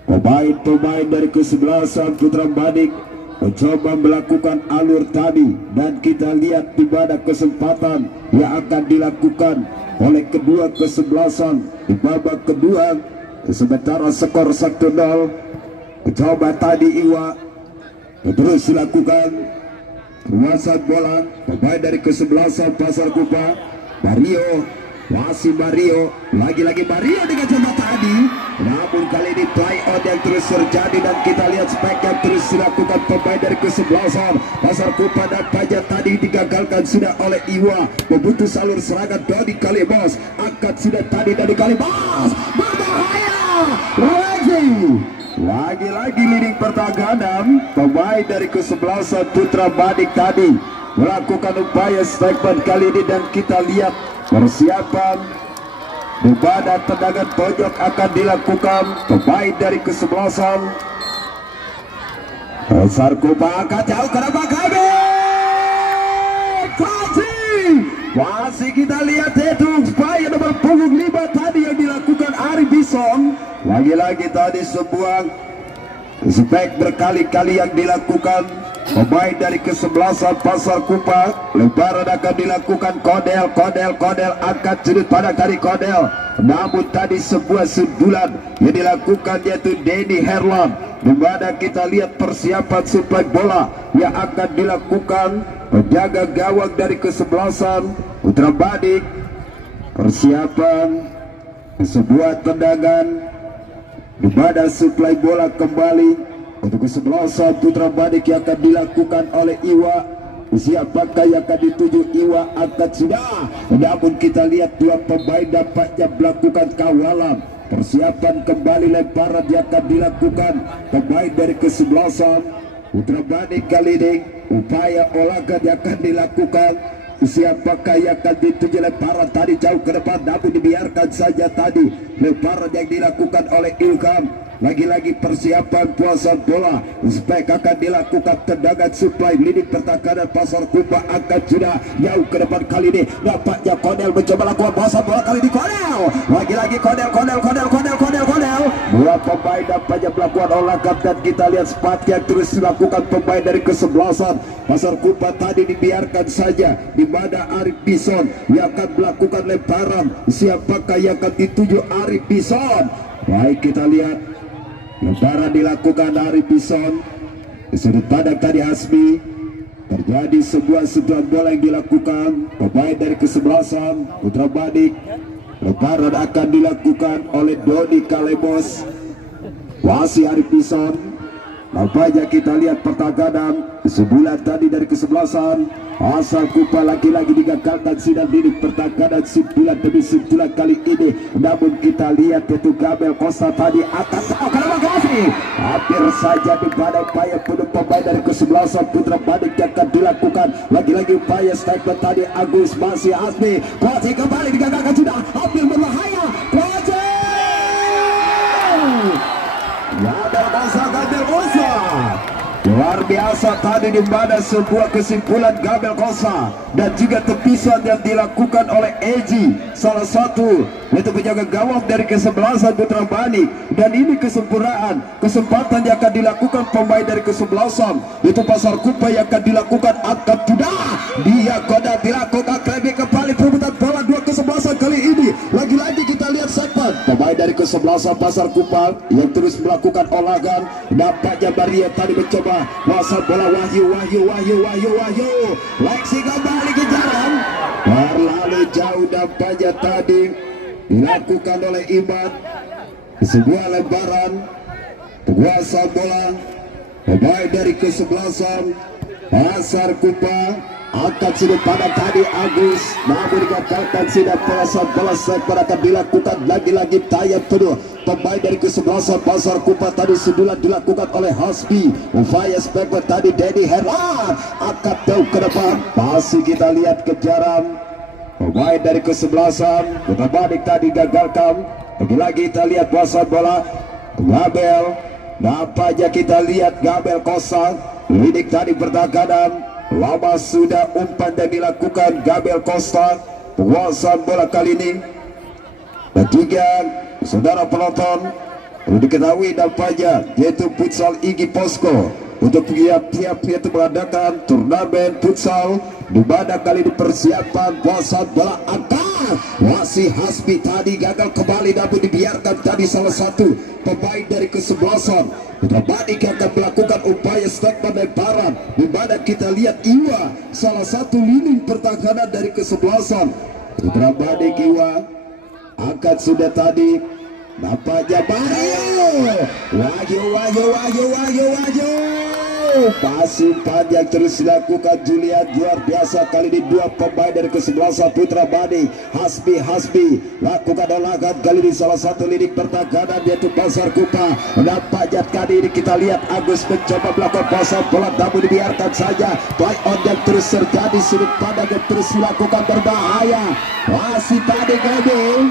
pemain-pemain dari kesebelasan Putra Badik. Mencoba melakukan alur tadi, dan kita lihat di mana kesempatan yang akan dilakukan oleh kedua kesebelasan di babak kedua. Sementara skor 1-0. Mencoba tadi Iwa terus dilakukan Penguasaan bola pemain dari kesebelasan Pasar Kupa Mario, masih Mario, lagi-lagi Mario dengan coba tadi, namun kali ini play out yang terus terjadi dan kita lihat spek yang terus dilakukan pemain dari kesebelasan Pasar Kupa dan Paja tadi digagalkan sudah oleh Iwa, memutus alur serangan Dodi Kalibos, angkat sudah tadi dari Kalibos, berbahaya lagi-lagi leading pertahanan pemain dari kesebelasan Putra Badik tadi melakukan upaya statement kali ini dan kita lihat persiapan di pada tendangan pojok akan dilakukan pemain dari kesebelasan Pasar Kupa angkat jauh ke depan kami masih kita lihat itu upaya nomor punggung 5 tadi yang dilakukan Ari Bison. Lagi-lagi tadi sebuah spek berkali-kali yang dilakukan pemain dari kesebelasan Pasar Kupa. Lebaran akan dilakukan Kodel angkat sudut pandang dari Kodel, namun tadi sebuah sundulan yang dilakukan yaitu Denny Herlan, dimana kita lihat persiapan suplai bola yang akan dilakukan penjaga gawang dari kesebelasan Putra Badik. Persiapan sebuah tendangan di mana suplai bola kembali untuk kesebelasan Putra Badik yang akan dilakukan oleh Iwa. Siapakah yang akan dituju? Iwa angkat sudah, namun kita lihat dua pemain dampaknya melakukan kawalan. Persiapan kembali lemparan yang akan dilakukan pemain dari kesebelasan Putra Badik kali ini. Upaya olahraga yang akan dilakukan, siapakah yang akan dituju? Lemparan tadi jauh ke depan, namun dibiarkan saja tadi lemparan yang dilakukan oleh Ilham. Lagi-lagi persiapan puasa bola, spek akan dilakukan tendangan supply leading pertahanan Pasar Kupa angkat sudah jauh ke depan kali ini. Nampaknya Kodel mencoba lakukan puasa bola kali ini. Kodel lagi-lagi Kodel. Dua pemain dampaknya melakukan olahraga dan kita lihat spek yang terus dilakukan pemain dari kesebelasan Pasar Kupa tadi dibiarkan saja, di mana Arif Bison yang akan melakukan lemparan. Siapakah yang akan dituju? Arif Bison. Baik, kita lihat lemparan dilakukan dari Bison di sudut pandang tadi Hasbi. Terjadi sebuah sentuhan bola yang dilakukan pemain dari kesebelasan Putra Badik. Lemparan akan dilakukan oleh Dodi Kalebos, masih Arif Bison. Nampaknya kita lihat pertahanan sebulan tadi dari kesebelasan Pasar Kupa lagi-lagi digagalkan sidang di pertahanan sebulan demi sebulan kali ini. Namun kita lihat itu Gabel Costa tadi akan hampir saja di pada upaya penuh pemain dari kesebelasan Putra Badik yang akan dilakukan. Lagi-lagi upaya statement tadi Agus masih Asmi. Kuasi kembali digagalkan sudah hampir berbahaya. Kuasi Gabel Costa luar biasa tadi, di mana sebuah kesimpulan Gabel Costa dan juga tepisan yang dilakukan oleh Eji, salah satu yaitu penjaga gawang dari kesebelasan Putra Badik. Dan ini kesempatan yang akan dilakukan pemain dari kesebelasan itu Pasar Kupa yang akan dilakukan angkat sudah dia Kodel dilakukan kembali kembali perebutan bola dua kesebelasan kali ini. Lagi-lagi kita lihat segmen pemain dari kesebelasan Pasar Kupa yang terus melakukan olahraga. Nampaknya Maria tadi mencoba kuasa bola Wahyu Lexi kembali ke jalan terlalu jauh. Nampaknya tadi dilakukan oleh Iman sebuah lemparan kuasa bola pemain dari kesebelasan Pasar Kupa angkat sudut pada tadi Agus, namun dikatakan tidak perasaan balas segmen akan dilakukan. Lagi-lagi tayang penuh pemain dari kesebelasan Pasar Kupa tadi sundulan dilakukan oleh Hasbi. Upaya segmen tadi Denny Herlan angkat jauh ke depan, masih kita lihat kejaran pemain dari kesebelasan Putra Badik tadi gagalkan. Lagi-lagi kita lihat kuasa bola Gabel. Nampaknya kita lihat Gabel Costa lidik tadi pertahanan. Lama sudah umpan yang dilakukan Gabel Costa. Penguasaan bola kali ini dan juga saudara penonton perlu diketahui nampaknya yaitu futsal Igi Posko untuk tiap-tiap yaitu mengadakan turnamen futsal di mana kali ini persiapan penguasaan bola angkat Masih Hasbi tadi gagal kembali, namun dibiarkan tadi salah satu pemain dari kesebelasan Putra Badik yang akan melakukan upaya statement lemparan, di mana kita lihat Iwa salah satu lini pertahanan dari kesebelasan Putra Badik. Iwa angkat sudah tadi, nampaknya Wahyu passing panjang terus dilakukan Julian, luar biasa kali ini dua pemain dari kesebelasan Putra Badik. Hasbi lakukan olahan kali ini salah satu lini pertahanan yaitu Pasar Kupa. Nampaknya kali ini kita lihat Agus mencoba melakukan pasang bola, namun dibiarkan saja. Play on yang terus terjadi, sudut pandang yang terus dilakukan berbahaya. Masih tadi kali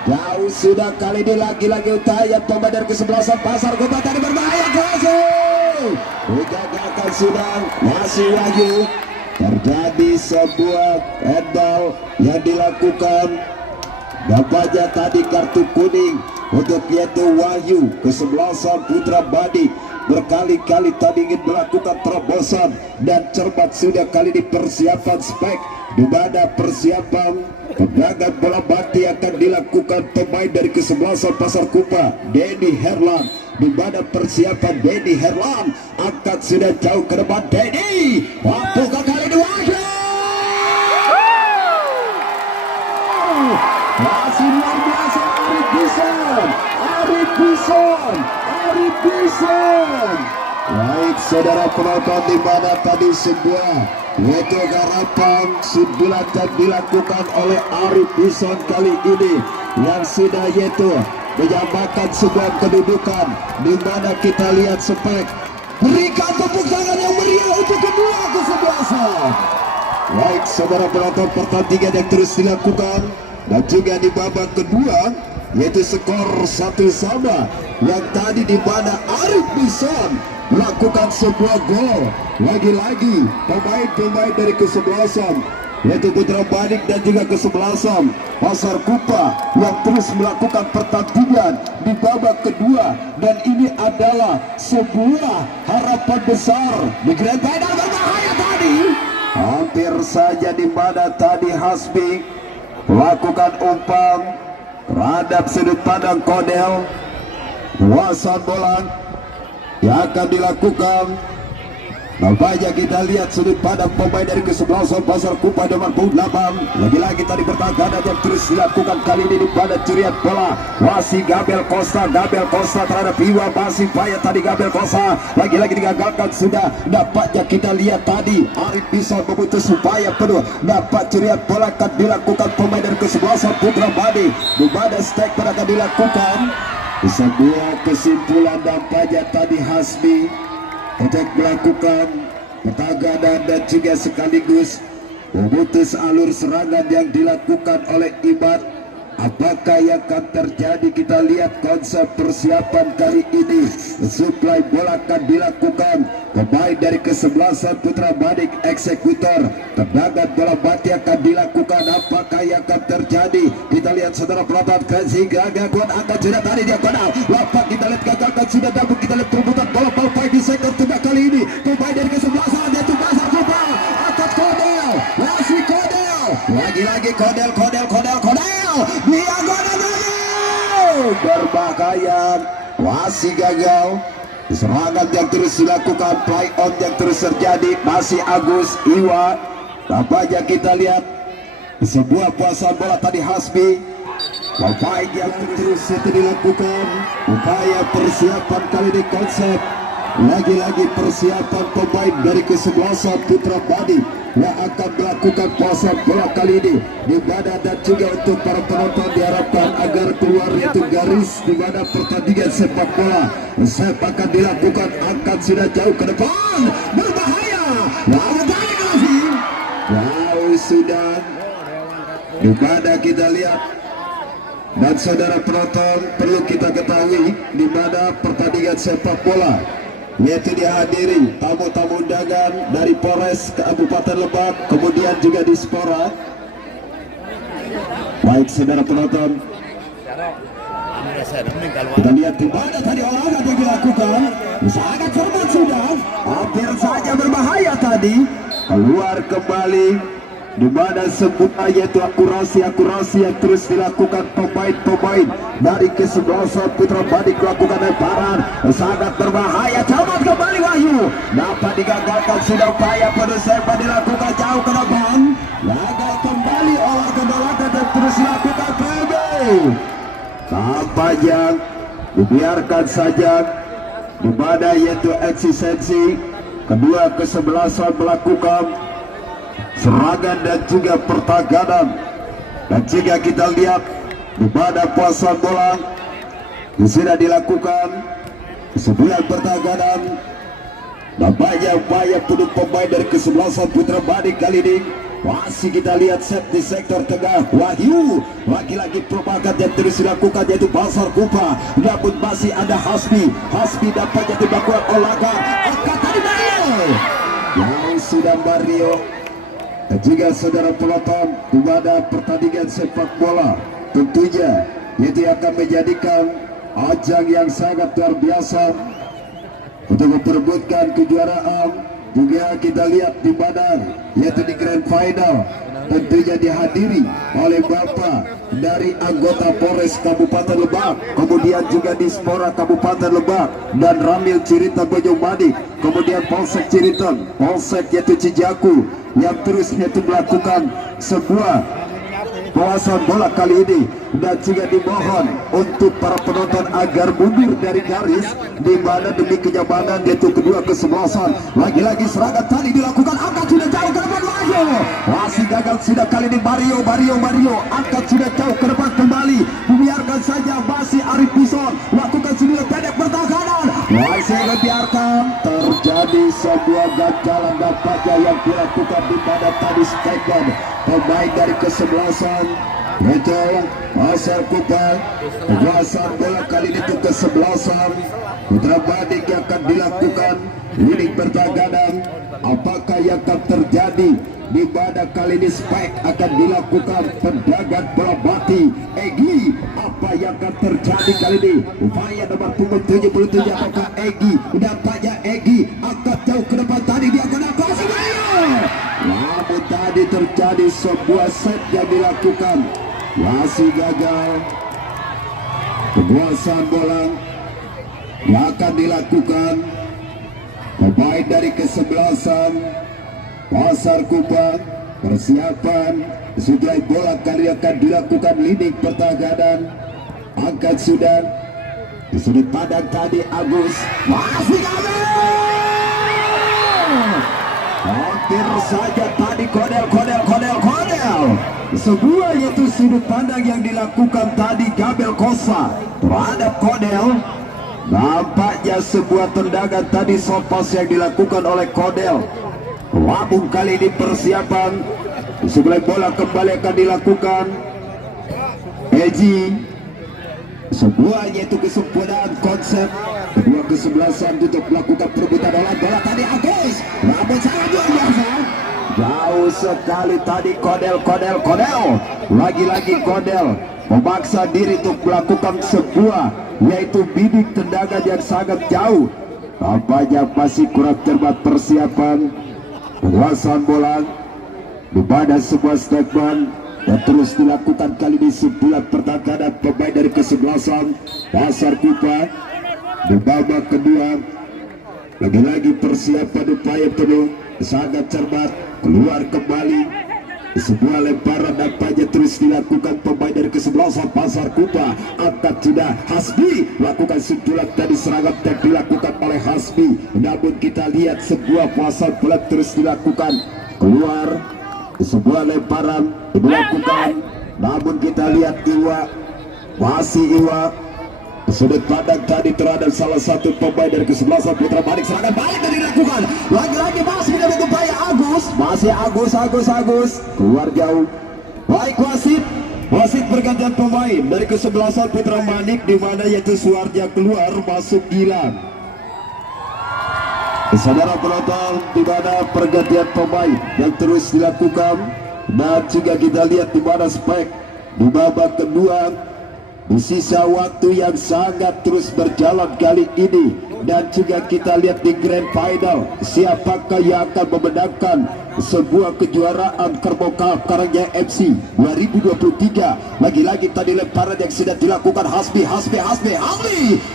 jauh sudah kali ini lagi-lagi upaya pemain dari kesebelasan Pasar Kupa tadi berbahaya. Digagalkan sudah, masih Wahyu. Terjadi sebuah handball yang dilakukan. Nampaknya tadi kartu kuning untuk yaitu Wahyu kesebelasan Putra Badik. Berkali-kali tadi ingin melakukan terobosan dan cermat sudah kali ini persiapan spek, di mana persiapan tendangan bola mati akan dilakukan pemain dari kesebelasan Pasar Kupa Denny Herlan, di mana persiapan Denny Herlan akan sudah jauh ke depan. Denny mampukah kali ini Wahyu? Masih luar biasa Arif Bison. Baik saudara penonton, di mana tadi sebuah yaitu garapan sudah dilakukan oleh Arif Bison kali ini yang sudah yaitu menyamakan sebuah kedudukan, di mana kita lihat spek. Berikan tepuk tangan yang meriah untuk kedua kesebelasan. Baik saudara penonton, pertandingan yang terus dilakukan dan juga di babak kedua yaitu skor 1-1 yang tadi di mana Arif Bison melakukan sebuah gol. Lagi-lagi pemain-pemain dari kesebelasan yaitu Putra Badik dan juga kesebelasan Pasar Kupa yang terus melakukan pertandingan di babak kedua, dan ini adalah sebuah harapan besar di Grand Final. Berbahaya tadi, hampir saja di mana tadi Hasbi melakukan umpan terhadap sudut pandang Kodel. Kuasaan bola yang akan dilakukan. Nampaknya kita lihat sudut pandang pemain dari kesebelasan Pasar Kupa nomor 8. Lagi-lagi tadi pertahanan yang terus dilakukan kali ini di pada curian bola. Masih Gabriel Costa terhadap Iwa. Masih payah tadi Gabriel Costa, lagi-lagi digagalkan sudah. Nampaknya kita lihat tadi Arif bisa memutus upaya penuh. Dapat curian bola akan dilakukan pemain dari kesebelasan Putra Badik, di mana stake akan dilakukan. Sebuah kesimpulan nampaknya tadi Hasbi untuk melakukan pertahanan dan juga sekaligus memutus alur serangan yang dilakukan oleh Imad. Apakah yang akan terjadi? Kita lihat konsep persiapan kali ini. Suplai bola akan dilakukan pemain dari kesebelasan Putra Badik eksekutor. Tendangan bola mati akan dilakukan. Apakah yang akan terjadi? Kita lihat saudara penonton, Crazy Gagon angkat sudah tadi diagonal. Lapak kita lihat gagalkan sudah, namun kita lihat perebutan bola di sektor tengah kali ini. Pemain dari kesebelasan yaitu Pasar Kupa angkat Kodel. Masih Kodel. Lagi-lagi Kodel. Diagonal berbahaya, masih gagal. Serangan yang terus dilakukan, play on yang terus terjadi. Masih Agus Iwa. Tampaknya kita lihat sebuah puasa bola tadi Hasbi. Pemain yang terus dilakukan. Upaya persiapan kali ini konsep. Lagi-lagi persiapan pemain dari kesebelasan Putra Badik yang akan melakukan puasa bola kali ini, di mana dan juga untuk para penonton diharapkan agar keluar yaitu garis di mana pertandingan sepak bola akan dilakukan. Angkat sudah jauh ke depan, berbahaya. Jauh sudah, di mana kita lihat. Dan saudara penonton, perlu kita ketahui di mana pertandingan sepak bola yaitu dihadiri tamu-tamu undangan dari Polres Kabupaten Lebak, kemudian juga di Spora. Baik saudara penonton, kita lihat di mana tadi orang yang dilakukan. Sangat cermat sudah, hampir saja berbahaya tadi. Keluar kembali di mana semua yaitu akurasi yang terus dilakukan pemain-pemain dari kesebelasan Putra Badik. Lakukan lemparan sangat berbahaya, coba kembali Wahyu dapat digagalkan. Sudah upaya penuh dilakukan jauh ke depan, gagal kembali oleh Kedolaka dan terus dilakukan PB. Tampaknya dibiarkan saja di mana yaitu eksistensi kedua kesebelasan melakukan serangan dan juga pertahanan. Dan jika kita lihat di mana puasan bola sudah dilakukan sebuah pertahanan, nampaknya upaya penuh pemain dari kesebelasan Putra Badik kali ini. Masih kita lihat set di sektor tengah, Wahyu lagi-lagi perubahan yang terus dilakukan yaitu Basar Kupa, namun masih ada Hasbi dapat jadi bakuan Olaga angkat tadi Mario yang sudah Mario. Dan juga saudara penonton kepada pertandingan sepak bola tentunya itu akan menjadikan ajang yang sangat luar biasa untuk memperebutkan kejuaraan. Juga kita lihat di mana yaitu di Grand Final tentunya dihadiri oleh Bapak dari anggota Polres Kabupaten Lebak, kemudian juga di Spora Kabupaten Lebak dan Ramil Cirita Bojongmadi, kemudian Polsek Ciriton, Polsek yaitu Cijaku yang terus yaitu melakukan sebuah penguasaan bola kali ini. Dan juga dimohon untuk para penonton agar mundur dari garis di mana demi kenyamanan yaitu kedua kesebelasan. Lagi-lagi serangan tadi dilakukan, angkat sudah jauh ke depan Mario, masih gagal sudah kali ini Mario angkat sudah jauh ke depan kembali, dibiarkan saja masih Arif Bison lakukan sebuah pendek pertahanan, masih dibiarkan terjadi sebuah gagalan dampaknya yang dilakukan di mana tadi statement pemain dari kesebelasan itu Basar Kupa. Penguasaan bola kali ini untuk kesebelasan Putra Badik yang akan dilakukan lining pertahanan. Apakah yang akan terjadi di mana kali ini spike akan dilakukan tendangan bola mati Egi? Apa yang akan terjadi kali ini? Upaya nomor punggung 77 apakah Egi? Dampaknya Egi angkat jauh ke depan, tadi dia akan apa? Namun tadi terjadi sebuah set yang dilakukan, masih gagal. Penguasaan bola yang akan dilakukan pemain dari kesebelasan Basar Kupa. Persiapan sudah bola kali akan dilakukan lining pertahanan, angkat sudah di sudut pandang tadi Agus, masih gagal. Hampir saja tadi kodel sebuah yaitu sudut pandang yang dilakukan tadi Gabel Kosa terhadap kodel. Nampaknya sebuah tendangan tadi sopas yang dilakukan oleh kodel. Wabung kali ini persiapan sebelum bola kembali akan dilakukan Eji. Sebuah yaitu kesempurnaan konsep kedua kesebelasan untuk melakukan perebutan bola tadi Agus, namun sangat luar biasa jauh sekali tadi kodel. Lagi-lagi kodel memaksa diri untuk melakukan sebuah yaitu bidik tendangan yang sangat jauh. Tampaknya masih kurang cermat persiapan penguasaan bola di mana sebuah statement dan terus dilakukan kali ini sebuah pertahanan pemain dari kesebelasan Basar Kupa di babak kedua. Lagi-lagi persiapan upaya penuh sangat cermat, keluar kembali sebuah lemparan nampaknya terus dilakukan pemain dari kesebelasan Basar Kupa. Angkat sudah Hasbi lakukan sundulan dari serangan yang dilakukan oleh Hasbi, namun kita lihat sebuah puasan bola terus dilakukan, keluar sebuah lemparan dilakukan, namun kita lihat Iwa sudut pandang tadi terhadap salah satu pemain dari kesebelasan Putra Badik. Serangan balik dan dilakukan lagi-lagi, masih mendapat upaya Agus, masih Agus keluar jauh. Baik wasit bergantian pemain dari kesebelasan Putra Badik di mana yaitu Suarja keluar masuk Gilang. Saudara penonton, di mana pergantian pemain yang terus dilakukan dan juga kita lihat di mana spek di babak kedua. Di sisa waktu yang sangat terus berjalan kali ini, dan juga kita lihat di Grand Final siapakah yang akan memenangkan sebuah kejuaraan Carbo Cup Karangjaya FC 2023. Lagi-lagi tadi lemparan yang sudah dilakukan Hasbi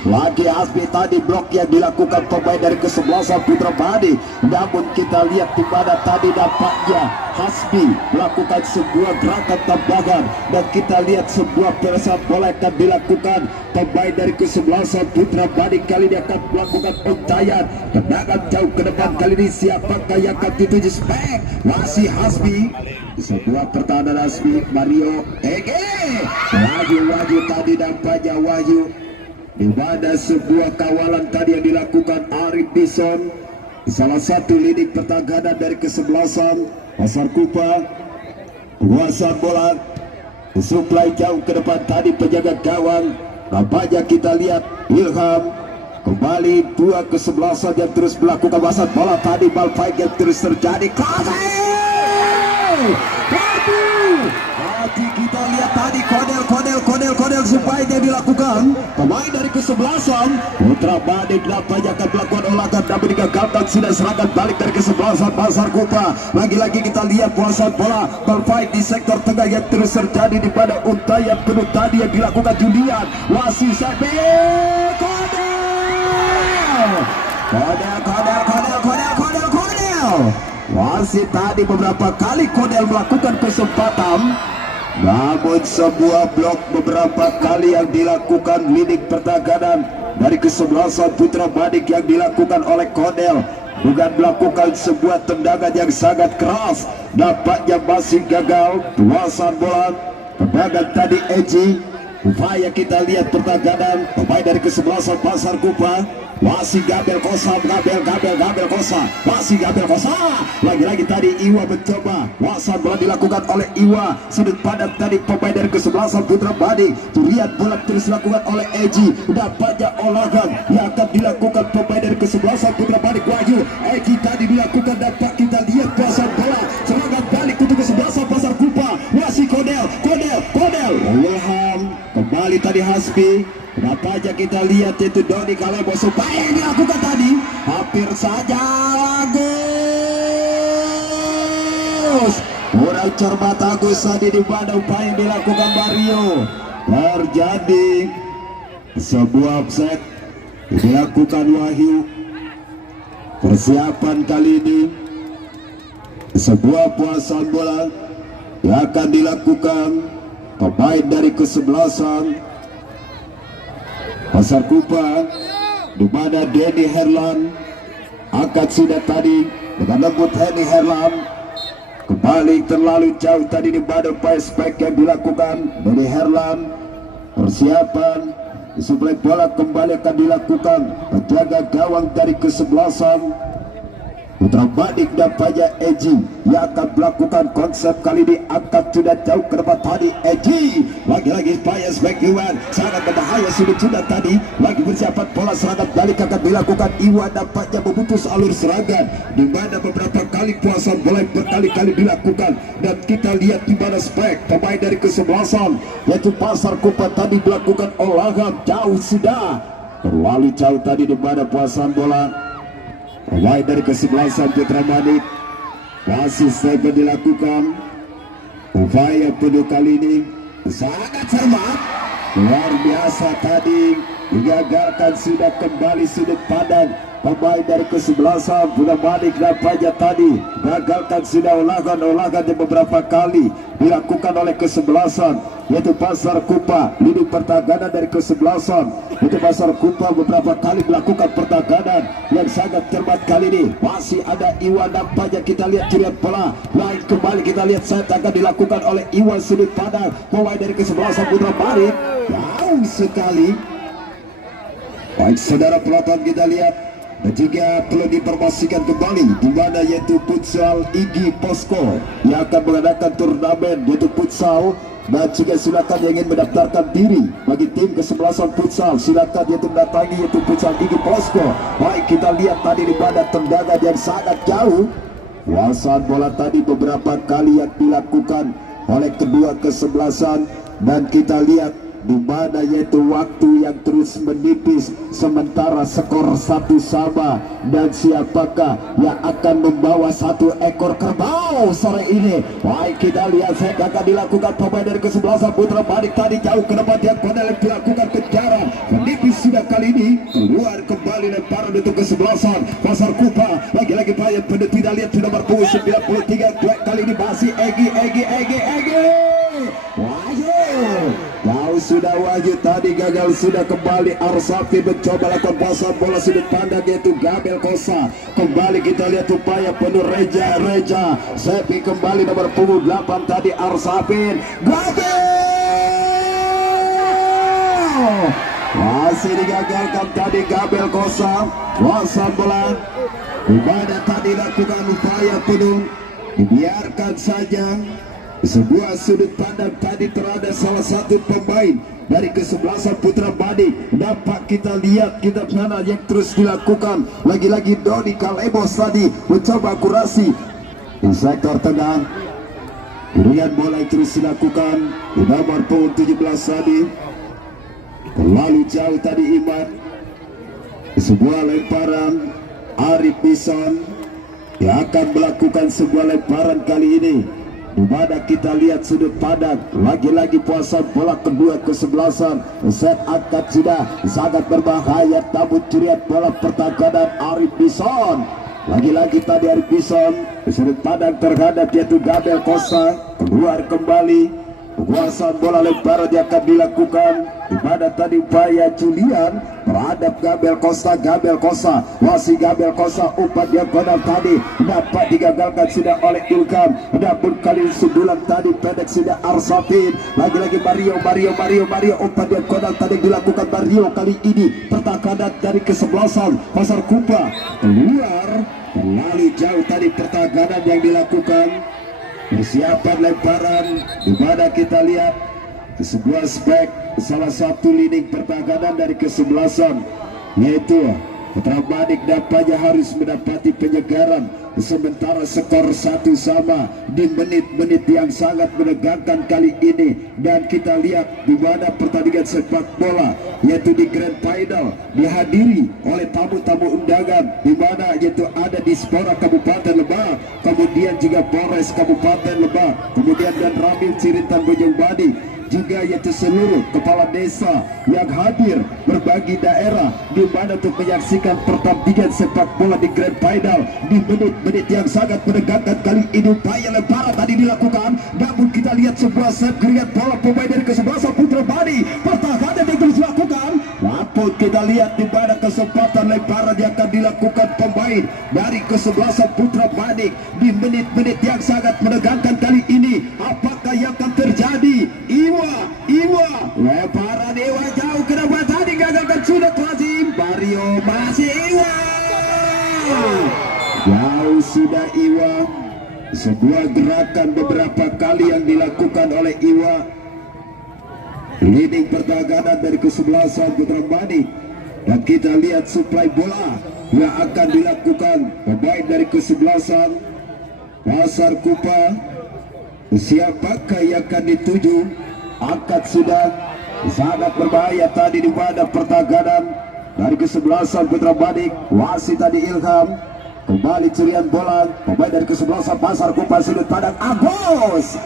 lagi Hasbi tadi blok yang dilakukan pemain dari kesebelasan Putra Badi. Namun kita lihat di mana tadi dampaknya Hasbi melakukan sebuah gerakan tambahan dan kita lihat sebuah perasaan bola akan dilakukan pemain dari kesebelasan Putra Badi. Kali ini akan melakukan untayan tendangan jauh ke depan. Kali ini siapakah yang akan dituju? Spek masih Hasbi, sebuah pertahanan Hasbi. Mario Ege waju tadi dampaknya Wahyu di mana sebuah kawalan tadi yang dilakukan Arif Bison, salah satu lini pertahanan dari kesebelasan Pasar Kupa. Kuasa bola suplai jauh ke depan tadi penjaga gawang. Nampaknya kita lihat Ilham kembali dua kesebelasan yang terus melakukan wasit bola tadi. Bal fight yang terus terjadi. Tadi kita lihat tadi kodel sebaiknya dilakukan pemain dari kesebelasan Putra Badi. Nampaknya akan melakukan olahraga namun digagalkan. Sudah serangan balik dari kesebelasan Pasar Kupa. Lagi-lagi kita lihat wasit bola bal fight di sektor tengah yang terus terjadi di pada untayan penuh tadi yang dilakukan Julian Wasi Sabi. Kodel. Wasit tadi beberapa kali Kodel melakukan kesempatan, namun sebuah blok beberapa kali yang dilakukan lini pertahanan dari kesebelasan Putra Badik yang dilakukan oleh Kodel. Bukan melakukan sebuah tendangan yang sangat keras, nampaknya masih gagal. Kuasaan bola tendangan tadi Eji. Upaya kita lihat pertahanan pemain dari kesebelasan Pasar Kupa. Masih Gabel Kosa, masih Gabel Kosa. Lagi-lagi tadi Iwa mencoba. Wasan bola dilakukan oleh Iwa. Sudut padat tadi pemain dari kesebelasan Putra Badi. Lihat bola terus dilakukan oleh Eji. Dapatnya olahraga yang akan dilakukan pemain dari kesebelasan Putra Badi. Wahyu Eji tadi dilakukan. Dapat kita lihat kuasaan bola. Serangan balik untuk kesebelasan Pasar Kupa. Masih Kodel. Ilham kembali tadi Hasbi. Kenapa aja kita lihat itu Doni Kalebo supaya yang dilakukan tadi hampir saja Agus. Kurang cermat Agus tadi di mana upaya yang dilakukan Mario. Terjadi sebuah offset dilakukan Wahyu. Persiapan kali ini sebuah puasan bola yang akan dilakukan pemain dari kesebelasan Pasar Kupa, di mana Denny Herlan angkat sudah tadi dengan lembut. Denny Herlan kembali terlalu jauh tadi di mana upaya spek yang dilakukan Denny Herlan. Persiapan suplai bola kembali akan dilakukan penjaga gawang dari kesebelasan Putra Badik dan Pajak Eji yang akan melakukan konsep kali ini. Angkat sudah jauh ke depan tadi Eji. Lagi-lagi Payas Bekiwan sangat berbahaya sudah tadi. Lagi persiapan bola serangan balik akan dilakukan. Iwan dampaknya memutus alur serangan di mana beberapa kali puasan bola berkali-kali dilakukan. Dan kita lihat di mana spek pemain dari kesebelasan yaitu Pasar Kupa tadi melakukan olahraga jauh sudah terlalu jauh tadi di mana puasan bola. Pemain dari kesebelasan Putra Badi masih saja dilakukan. Upaya penuh kali ini sangat cermat, luar biasa tadi digagalkan. Sudah kembali sudut pandang pemain dari kesebelasan Putra Badi. Nampaknya tadi gagalkan sudah olahraga yang beberapa kali dilakukan oleh kesebelasan yaitu Pasar Kupa. Lini pertahanan dari kesebelasan itu Pasar Kupa beberapa kali melakukan pertahanan yang sangat cermat kali ini. Masih ada Iwan, nampaknya kita lihat curian bola lain kembali. Kita lihat set akan dilakukan oleh Iwan sudut pandang pemain dari kesebelasan Putra Badi. Jauh sekali. Baik saudara penonton, kita lihat dan juga perlu diinformasikan kembali di mana yaitu futsal Igi Posko yang akan mengadakan turnamen yaitu futsal. Dan juga silakan yang ingin mendaftarkan diri bagi tim kesebelasan futsal, silakan yaitu mendatangi yaitu futsal Igi Posko. Baik kita lihat tadi di mana tendangan yang sangat jauh. Kuasaan bola tadi beberapa kali yang dilakukan oleh kedua kesebelasan dan kita lihat di mana yaitu waktu yang terus menipis, sementara skor 1-1. Dan siapakah yang akan membawa 1 ekor kerbau sore ini? Baik, kita lihat set akan dilakukan pemain dari kesebelasan Putra Badik. Tadi jauh ke depan dia konel dilakukan kejaran, menipis sudah kali ini keluar kembali lemparan untuk kesebelasan Pasar Kupa. Lagi-lagi payah pada tidak lihat sudah berpunggung 93. Kali ini masih Egi Wahyu. Jauh sudah Wahyu, tadi gagal sudah kembali. Arsafi mencoba lakukan pasang bola sudut pandang yaitu Gabel Kosa. Kembali kita lihat upaya penuh Reja Sepi kembali nomor punggung 8 tadi Arsafin. Gabel masih digagalkan tadi Gabel Kosa. Pasang bola di mana tadi lakukan upaya penuh, dibiarkan saja. Sebuah sudut pandang tadi terhadap salah satu pemain dari kesebelasan Putra Badik. Dapat kita lihat kita sana yang terus dilakukan. Lagi-lagi Doni Kalebos tadi mencoba akurasi di sektor tengah. Irian bola yang terus dilakukan di nomor punggung 17 tadi. Terlalu jauh tadi Iman. Sebuah lemparan Arif Bison yang akan melakukan sebuah lemparan kali ini, di mana kita lihat sudut pandang lagi-lagi puasa bola kedua kesebelasan. Set angkat sudah sangat berbahaya, namun curian bola pertahanan Arif Bison. Lagi-lagi tadi Arif Bison sudut pandang terhadap yaitu Gabel Kosa. Keluar kembali, penguasaan bola lemparan yang akan dilakukan, di mana tadi upaya Julian terhadap Gabel Kosa. Masih Gabel Kosa, umpan diagonal tadi dapat digagalkan sudah oleh Ilham. Namun kali sundulan tadi pendek sudah Arsafin. Lagi-lagi Mario umpan diagonal tadi dilakukan Mario. Kali ini pertahanan dari kesebelasan Pasar Kupa keluar. Terlalu jauh tadi pertahanan yang dilakukan. Persiapan lemparan di mana kita lihat sebuah spek salah satu leading pertahanan dari kesebelasan yaitu Putra Badik nampaknya harus mendapati penyegaran, sementara skor 1 sama di menit-menit yang sangat menegangkan kali ini. Dan kita lihat di mana pertandingan sepak bola yaitu di Grand Final dihadiri oleh tamu-tamu undangan, di mana yaitu ada Dispora Kabupaten Lebak, kemudian juga Polres Kabupaten Lebak, kemudian dan Ramil Cirintan Bojong Badi, juga yaitu seluruh kepala desa yang hadir berbagi daerah, di mana untuk menyaksikan pertandingan sepak bola di Grand Final di menit-menit yang sangat menegangkan. Kali ini upaya lemparan tadi dilakukan, namun kita lihat sebuah set geriat bola pemain dari kesebelasan Putra Badi. Pertahanan yang terus dilakukan, namun kita lihat di mana kesempatan lemparan yang akan dilakukan pemain dari kesebelasan Putra Badik di menit-menit yang sangat menegangkan kali ini. Apakah yang akan terjadi? Iwa lemparan Iwa jauh ke depan tadi gagalkan sudah Lazim. Mario masih Iwa jauh sudah Iwa. Sebuah gerakan beberapa kali yang dilakukan oleh Iwa, leading pertahanan dari kesebelasan Putra Badik. Dan kita lihat suplai bola yang akan dilakukan pemain dari kesebelasan Pasar Kupa. Siapakah yang akan dituju? Angkat sudah sangat berbahaya tadi di mana pertahanan dari kesebelasan Putra Badik. Wasit tadi Ilham. Kembali curian bola pemain dari kesebelasan Pasar Kupa sudut pandang Agus.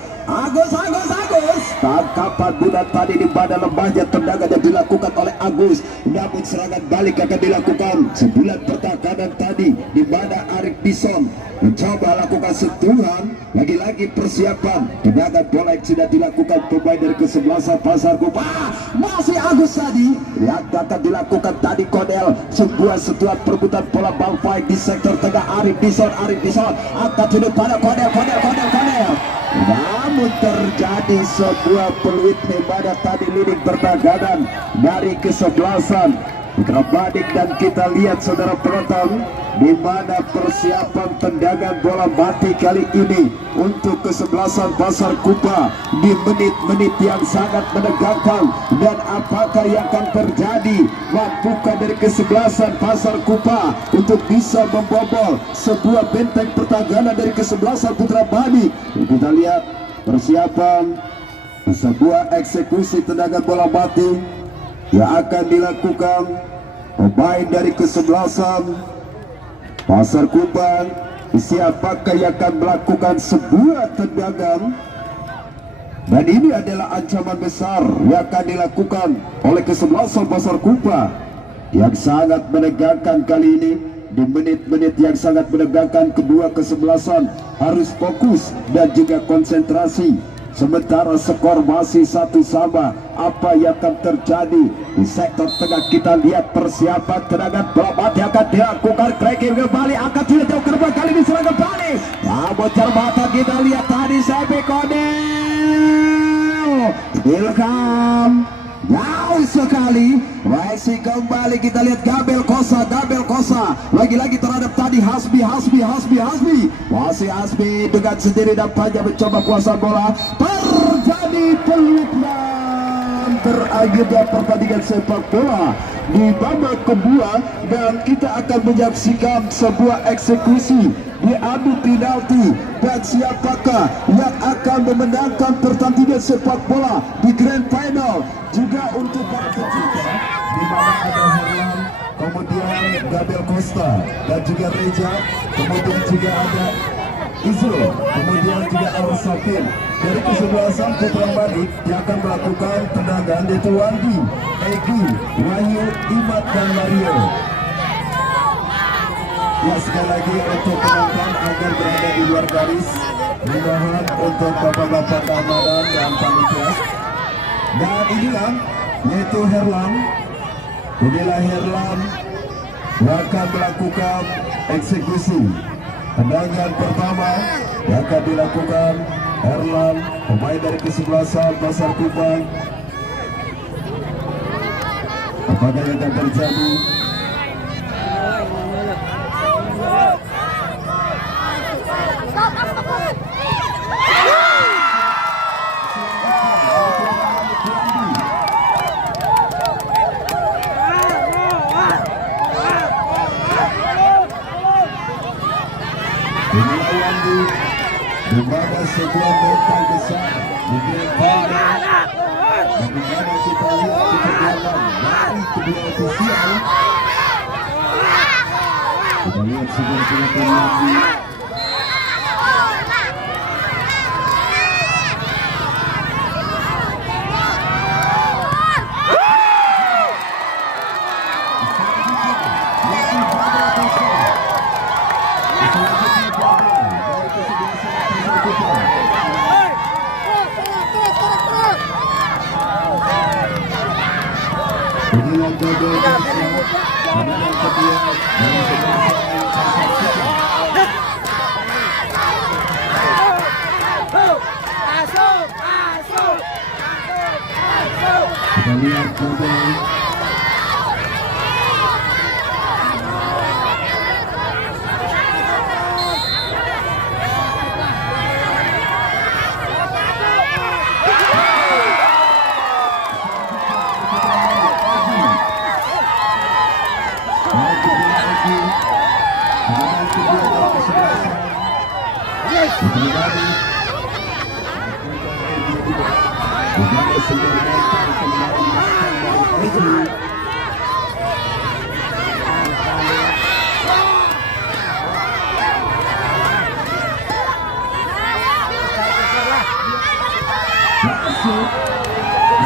Tangkapan budak tadi di badan lembahnya tendangan yang dilakukan oleh Agus, namun serangan balik akan dilakukan. Sebulan pertahanan tadi di mana Arif Bison mencoba lakukan sentuhan. Lagi-lagi persiapan tendangan bola yang sudah dilakukan pemain dari kesebelasan Pasar Kupa. Masih Agus tadi yang akan dilakukan tadi Kodel. Sebuah sentuhan perebutan bola ball fight di sektor tengah. Arif Bison angkat sudut pada Kodel. Namun terjadi sebuah peluit hebat tadi leading pertahanan dari kesebelasan Putra Badik. Dan kita lihat saudara penonton di mana persiapan tendangan bola mati kali ini untuk kesebelasan Pasar Kupa di menit-menit yang sangat menegangkan. Dan apakah yang akan terjadi? Mampukah dari kesebelasan Pasar Kupa untuk bisa membobol sebuah benteng pertahanan dari kesebelasan Putra Badik? Kita lihat persiapan sebuah eksekusi tendangan bola mati yang akan dilakukan pemain dari kesebelasan Pasar Kupang. Siapakah yang akan melakukan sebuah tendangan, dan ini adalah ancaman besar yang akan dilakukan oleh kesebelasan Pasar Kupang yang sangat menegangkan kali ini. Di menit-menit yang sangat menegangkan, kedua kesebelasan harus fokus dan juga konsentrasi. Sementara skor masih 1-1. Apa yang akan terjadi di sektor tengah? Kita lihat persiapan tendangan bola mati akan dilakukan. Cracking kembali, akan tidak jauh ke depan, kali ini serang kembali. Namun cermatan kita lihat tadi Sepe Kodel Ilham jauh sekali. Messi kembali, kita lihat Gabel Kosa lagi-lagi terhadap tadi Hasbi. Masih Hasbi dengan sendiri dampaknya mencoba kuasa bola. Terjadi pelukan. Berakhirnya pertandingan sepak bola di babak kedua, dan kita akan menyaksikan sebuah eksekusi diadu penalti. Dan siapakah yang akan memenangkan pertandingan sepak bola di Grand Final juga untuk para pecinta, di mana ada Herlan, kemudian Gabriel Costa dan juga Reja, kemudian juga ada Izul, kemudian juga Al-Safin. Dari kesebelasan Putra Balik yang akan melakukan tendangan yaitu Wandi, Egi, Wahyu, Imad dan Mario. Ya, sekali lagi untuk penonton agar berada di luar garis, dimohon untuk bapak-bapak keamanan dan panitia. Dan inilah yaitu Herlan. Inilah Herlan yang akan melakukan eksekusi tendangan pertama yang akan dilakukan Herlan, pemain dari kesebelasan Pasar Kupang. Apakah yang akan terjadi? Di mana sebuah mental besar di Grand Final, di mana kita lihat ketegangan dari kedua ofisial. Kita lihat sebuah penonton lagi. Inilah Gagal Kosa, kemudian kedua dari kesebelasan Pasar Kupang. Kita lihat Gagal.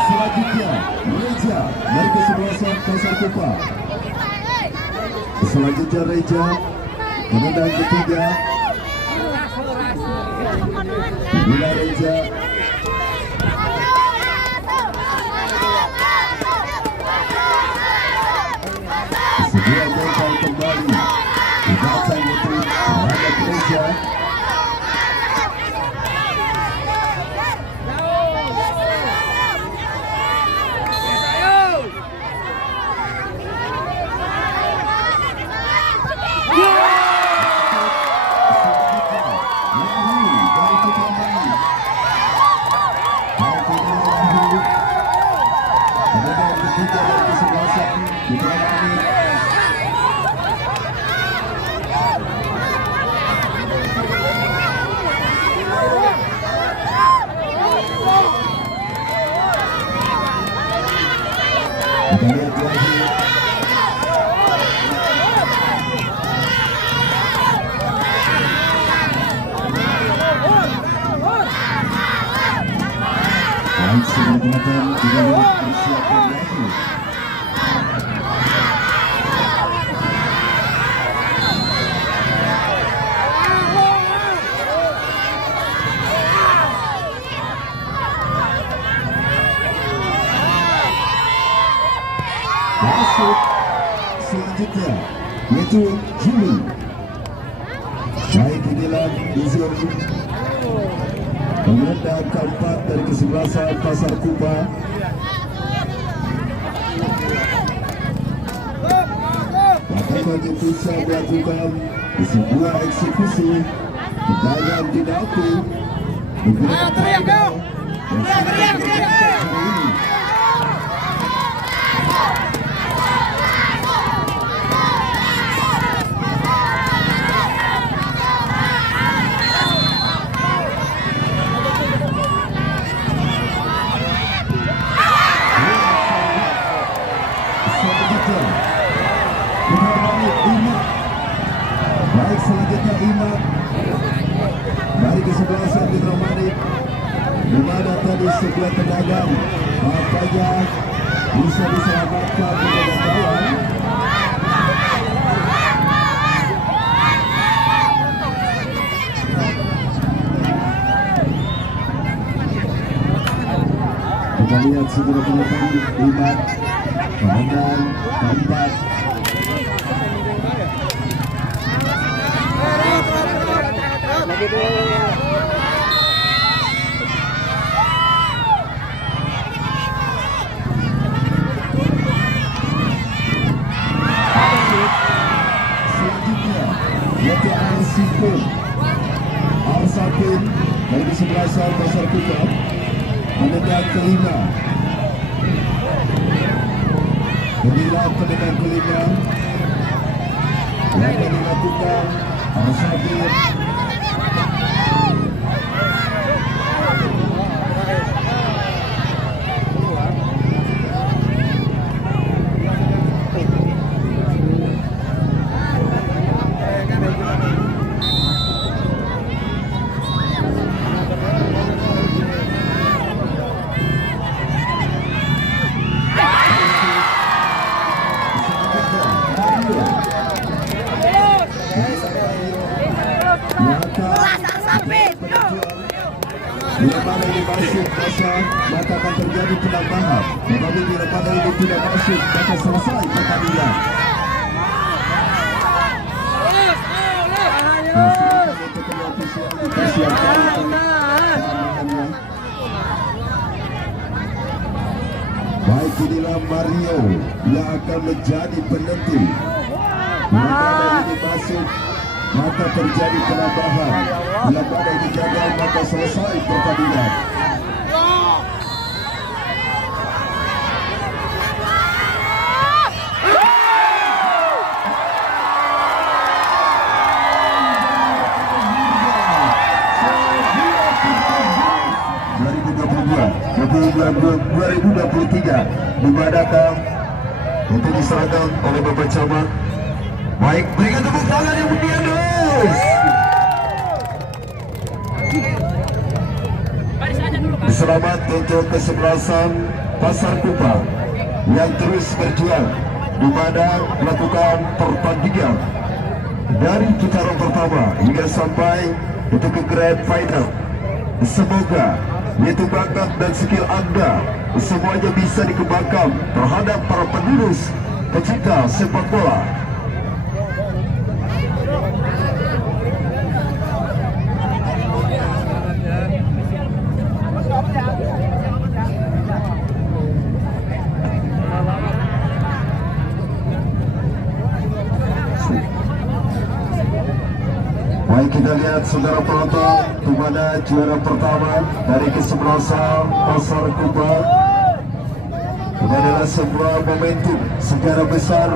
Selanjutnya Reja dari kesebelasan Pasar Kupang. Selanjutnya Reja, tendangan ketiga. Bila Reja sebuah mental kembali dibaca itu terhadap Reja. Kita lihat lagi. Baik, sudah digunakan 3 menit persiapan lagi. Masuk selanjutnya yaitu Juli. Baik di dalam zon pemenang keempat dari kesebelasan Pasar Kupa. Maka bisa melakukan sebuah eksekusi tendangan tidak aktif menggunakan teriak ini. Baik, selanjutnya Imam dari kesebelasan Putra Manik, di mana tadi sebuah tendangan apanya bisa diselamatkan kepada kawan. Kita lihat segera penonton Imam komandan keempat. Selanjutnya yaitu Arsapin dari kesebelasan Pasar Kupa, penendang kelima. Inilah penendang kelima yang akan dilakukan Arsapin. Bila mana ini masuk maka akan terjadi penambahan. Tetapi bila mana ini tidak masuk maka selesai pertandingan. Baik, inilah Mario yang akan menjadi penentu. Bila mana ini masuk maka terjadi penambahan. Bila mana ini gagal maka selesai pertandingan. Dimadakan untuk diserahkan oleh Bapak Camat. Baik, berikan tepuk tangan yang meriah terus. Selamat untuk kesebelasan Pasar Kupa yang terus berjuang di mana melakukan pertandingan dari putaran pertama hingga sampai untuk ke Grand Final. Semoga yaitu bakat dan skill Anda semuanya bisa dikembangkan terhadap para penerus pecinta sepak bola. Baik, kita lihat saudara penonton kepada juara pertama dari kesebelasan Pasar Kupa. Ini adalah sebuah momentum sejarah besar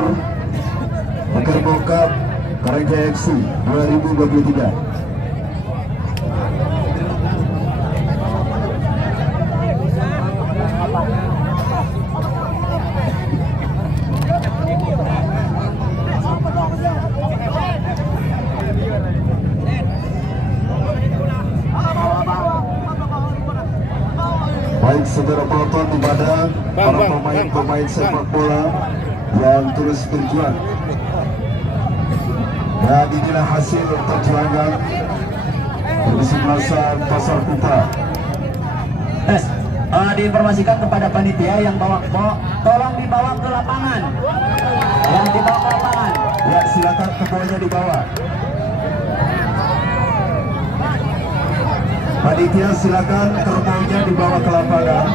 Kerbau Cup Karangjaya FC 2023. penonton kepada para pemain sepak bola yang terus berjuang. Dan inilah hasil perjuangan kesebelasan Pasar Kupa. Diinformasikan kepada panitia yang bawa tolong dibawa ke lapangan. Yang dibawa ke lapangan. Ya, silakan kerbaunya dibawa. Panitia silakan kerbaunya dibawa ke lapangan.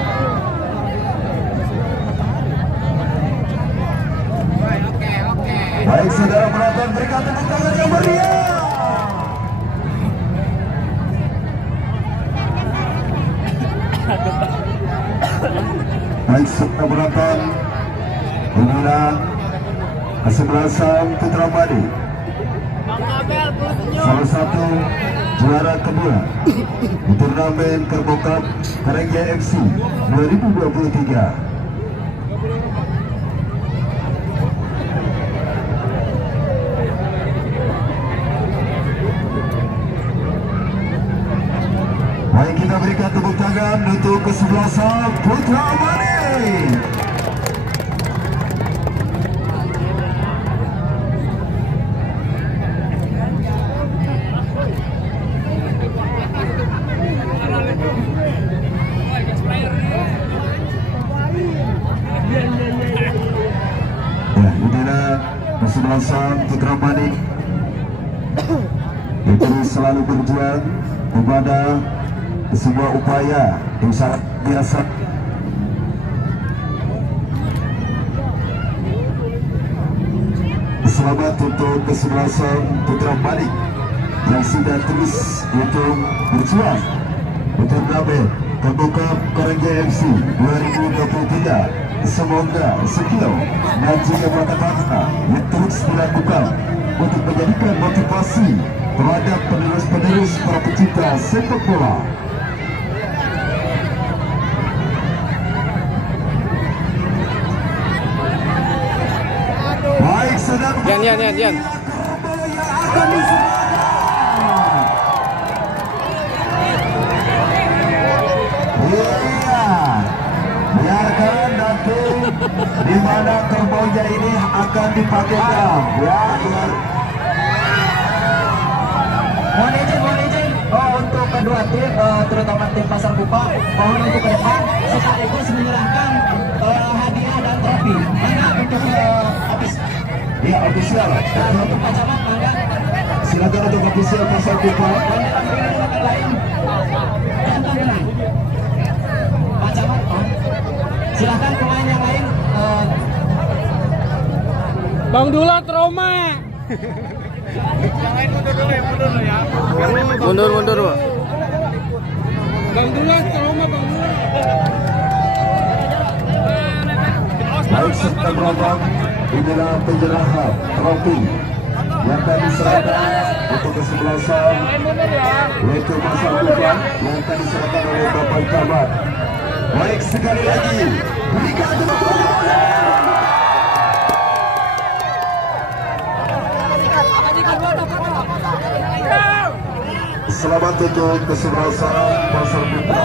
Baik, saudara penonton, berikan tepuk tangan yang meriah. Baik, saudara penonton, inilah kesebelasan Putra Bali, salah satu juara kedua di turnamen Kerbau Cup Karangja FC 2023. Baik, kita berikan tepuk tangan untuk kesebelasan Putra Bali. Ya, inilah kesebelasan Putra Bali itu selalu berjuang kepada sebuah upaya yang sangat biasa. Selamat untuk kesebelasan Putra Bali yang sudah terus itu berjuang untuk turnamen Kerbau Cup Karangja FC 2023. Semoga skill dan juga mata-mata yang terus dilakukan untuk menjadikan motivasi terhadap penerus-penerus para pecinta sepak bola. Baik, sedang Jan. Biarkan nanti di mana kerbaunya ini akan dipakaikan. Ya, Mohon izin untuk kedua tim, terutama tim Pasar Kupa, mohon untuk ke depan sekaligus menyerahkan hadiah dan trofi. Mana untuk habis? Ya, ofisial. Untuk Pak Camat, mana? Silakan untuk ofisial Pasar Kupa. Lain. Contoh lain. Pak Camat, silakan pemain yang lain. Bang Dula trauma. Mundur Pak. Bang Dula trauma, Bang Dula. Baik, serta penonton, inilah penyerahan trofi yang akan diserahkan untuk kesebelasan yaitu Pasar Kupa yang akan diserahkan oleh Bapak Camat. Baik, sekali lagi berikan tepuk tangan. Selamat untuk kesebelasan Pasar Kupa.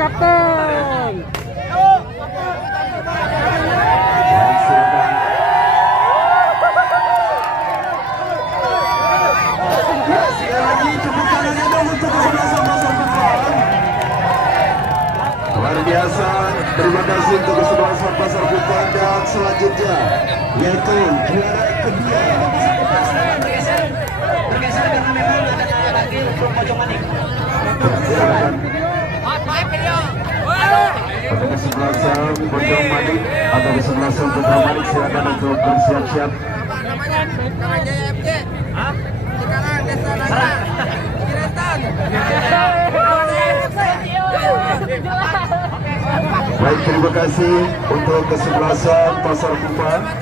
Kapten. Sekali lagi tepuk tangannya dong untuk kesebelasan Pasar Kupa. Luar biasa, terima kasih untuk kesebelasan Pasar Kupa. Dan selanjutnya yaitu juara kedua. Bergeser karena memang ada lagi untuk pojok maning. Untuk kesebelasan Pojok Manik atau kesebelasan Putra Manik, silakan untuk bersiap-siap. Baik, terima kasih untuk kesebelasan Pasar Kupa.